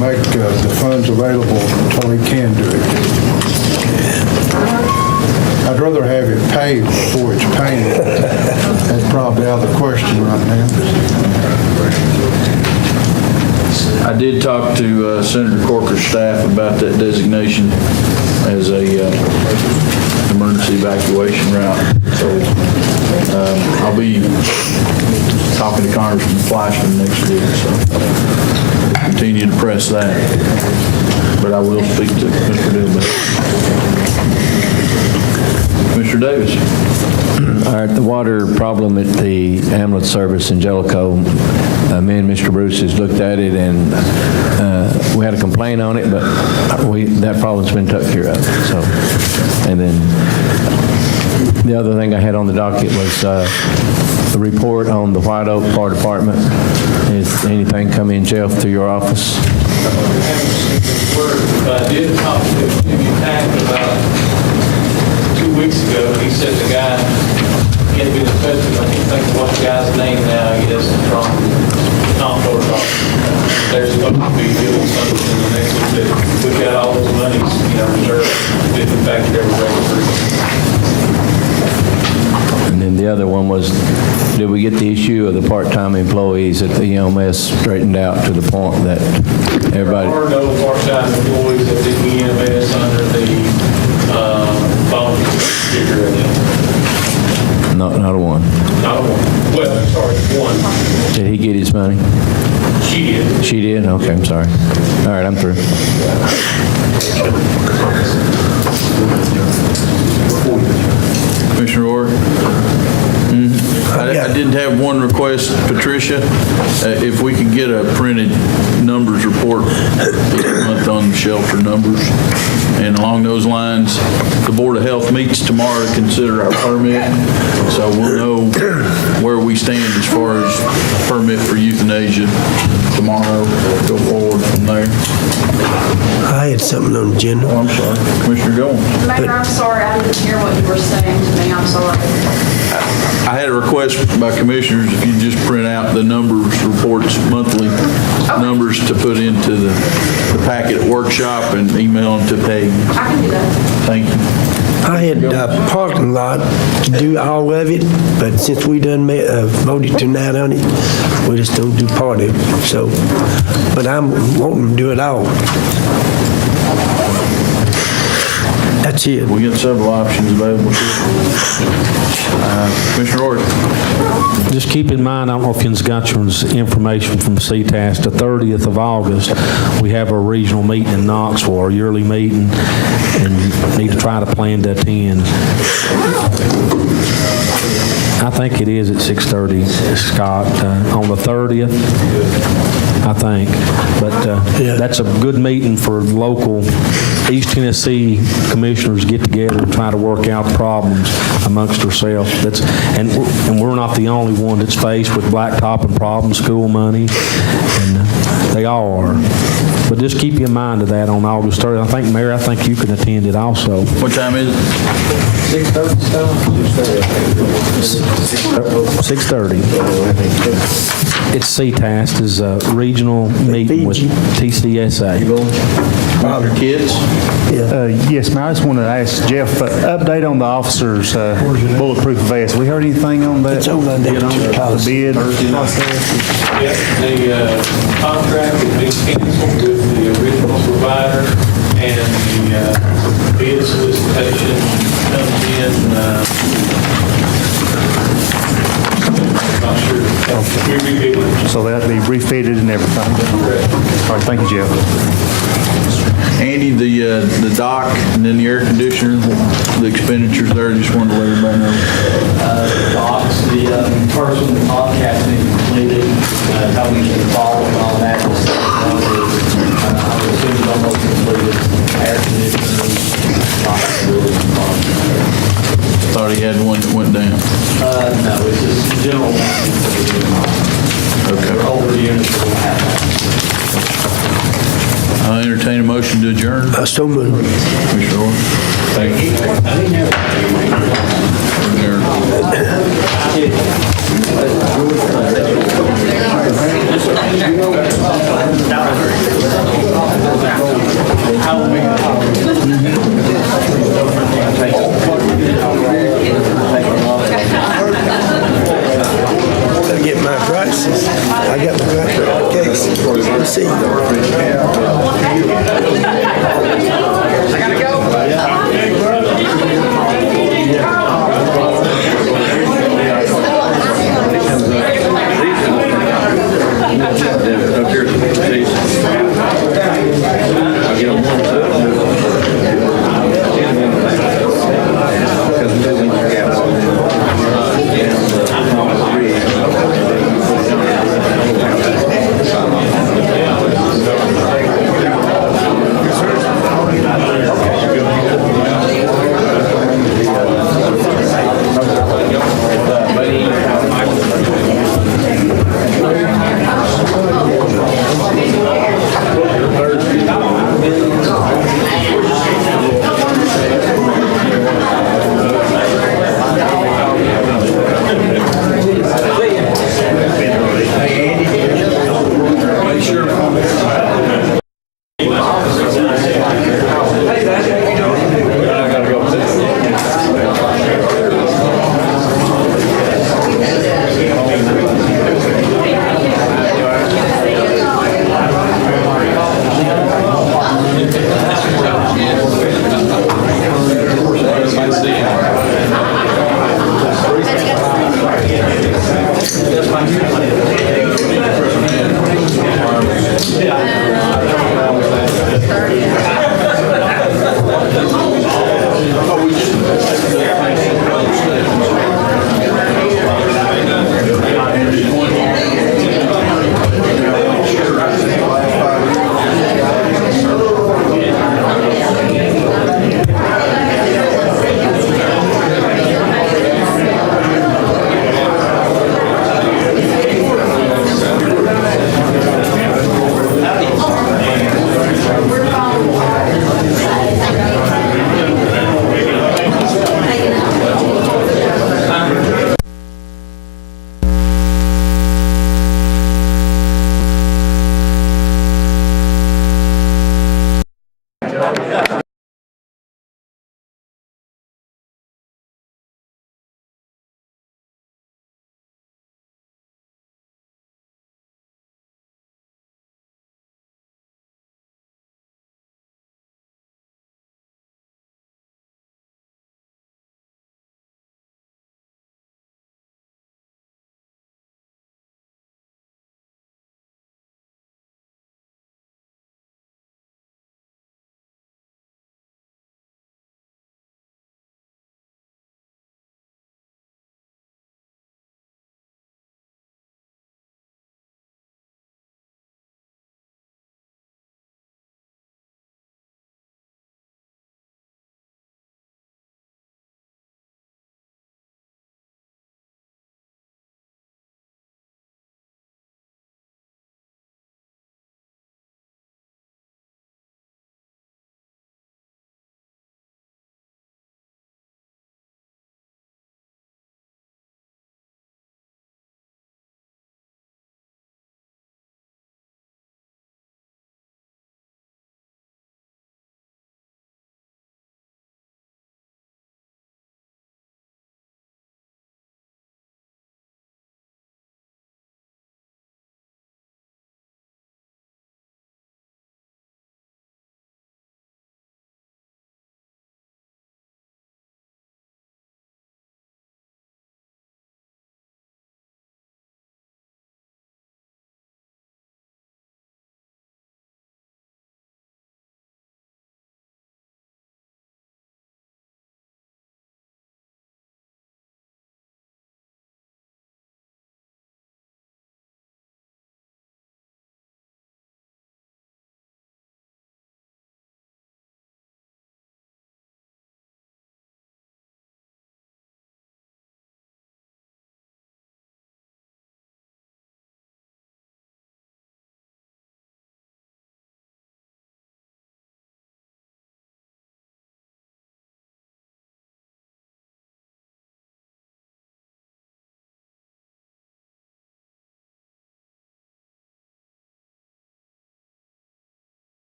make the funds available until he can do it. I'd rather have it paid before it's painted. That's probably out of the question right now. I did talk to Senator Corker's staff about that designation as a emergency evacuation route. So I'll be talking to Congressman Fleischman next week, so continue to press that. But I will speak to Mr. Dillon. Mr. Davis. All right, the water problem at the ambulance service in Jellicoe, me and Mr. Bruce has looked at it, and we had a complaint on it, but that problem's been took care of. So, and then the other thing I had on the docket was the report on the White Oak Fire Department. Is anything come in, Jeff, through your office? I did talk to Jimmy Pack about 2 weeks ago. He said the guy can't be in touch with. I can't think of what the guy's name now. I guess from Comptroller's office. They're supposed to be doing something in the next week. We've got all those monies, reserved. If in fact they're ready. And then the other one was, did we get the issue of the part-time employees at the EMS straightened out to the point that everybody? There are no part-time employees at the EMS under the phone figure. Not a one. Not a one. Well, sorry, one. Did he get his money? She did. She did? Okay, I'm sorry. All right, I'm through. Commissioner Orr? I did have one request, Patricia, if we could get a printed numbers report each month on shelter numbers. And along those lines, the Board of Health meets tomorrow to consider our permit, so we'll know where we stand as far as permit for euthanasia tomorrow, go forward from there. I had something on the agenda. Oh, I'm sorry. Commissioner Goins. Mayor, I'm sorry, I didn't hear what you were saying to me. I'm sorry. I had a request by commissioners if you just print out the numbers reports, monthly numbers to put into the packet workshop and email them to Peggy. I can do that. Thank you. I had a parking lot to do all of it, but since we done voted tonight on it, we just don't do part of it. So, but I'm wanting to do it all. That's it. We get several options available to us. Commissioner Orr. Just keep in mind, I don't know if you've got your information from CTAS, the 30th of August, we have our regional meeting in Knoxville, our yearly meeting, and need to try to plan to attend. I think it is at 6:30, Scott, on the 30th, I think. But that's a good meeting for local East Tennessee commissioners get together and try to work out problems amongst ourselves. And we're not the only one that's faced with blacktop and problem school money, and they all are. But just keep in mind of that on August 30th. I think, Mayor, I think you can attend it also. What time is it? 6:30. It's CTAS, is a regional meeting with TCSA. Your kids? Yes, ma'am. I just wanted to ask Jeff, update on the officers' bulletproof vest. We heard anything on that? It's over there. The bid process? Yes, the contract has been canceled with the original provider, and the bid solicitation comes in, not sure. We rebid it. So that'll be refitted and everything? All right, thank you, Jeff. Andy, the dock and then the air conditioner, the expenditures there, just wanted to let everybody know. Docks, the first one, the podcast being completed, coming in the fall, and all I'll entertain a motion to adjourn. So moved. Commissioner Orr. Thank you. I get my prices. I got my prices. Okay. Let's see.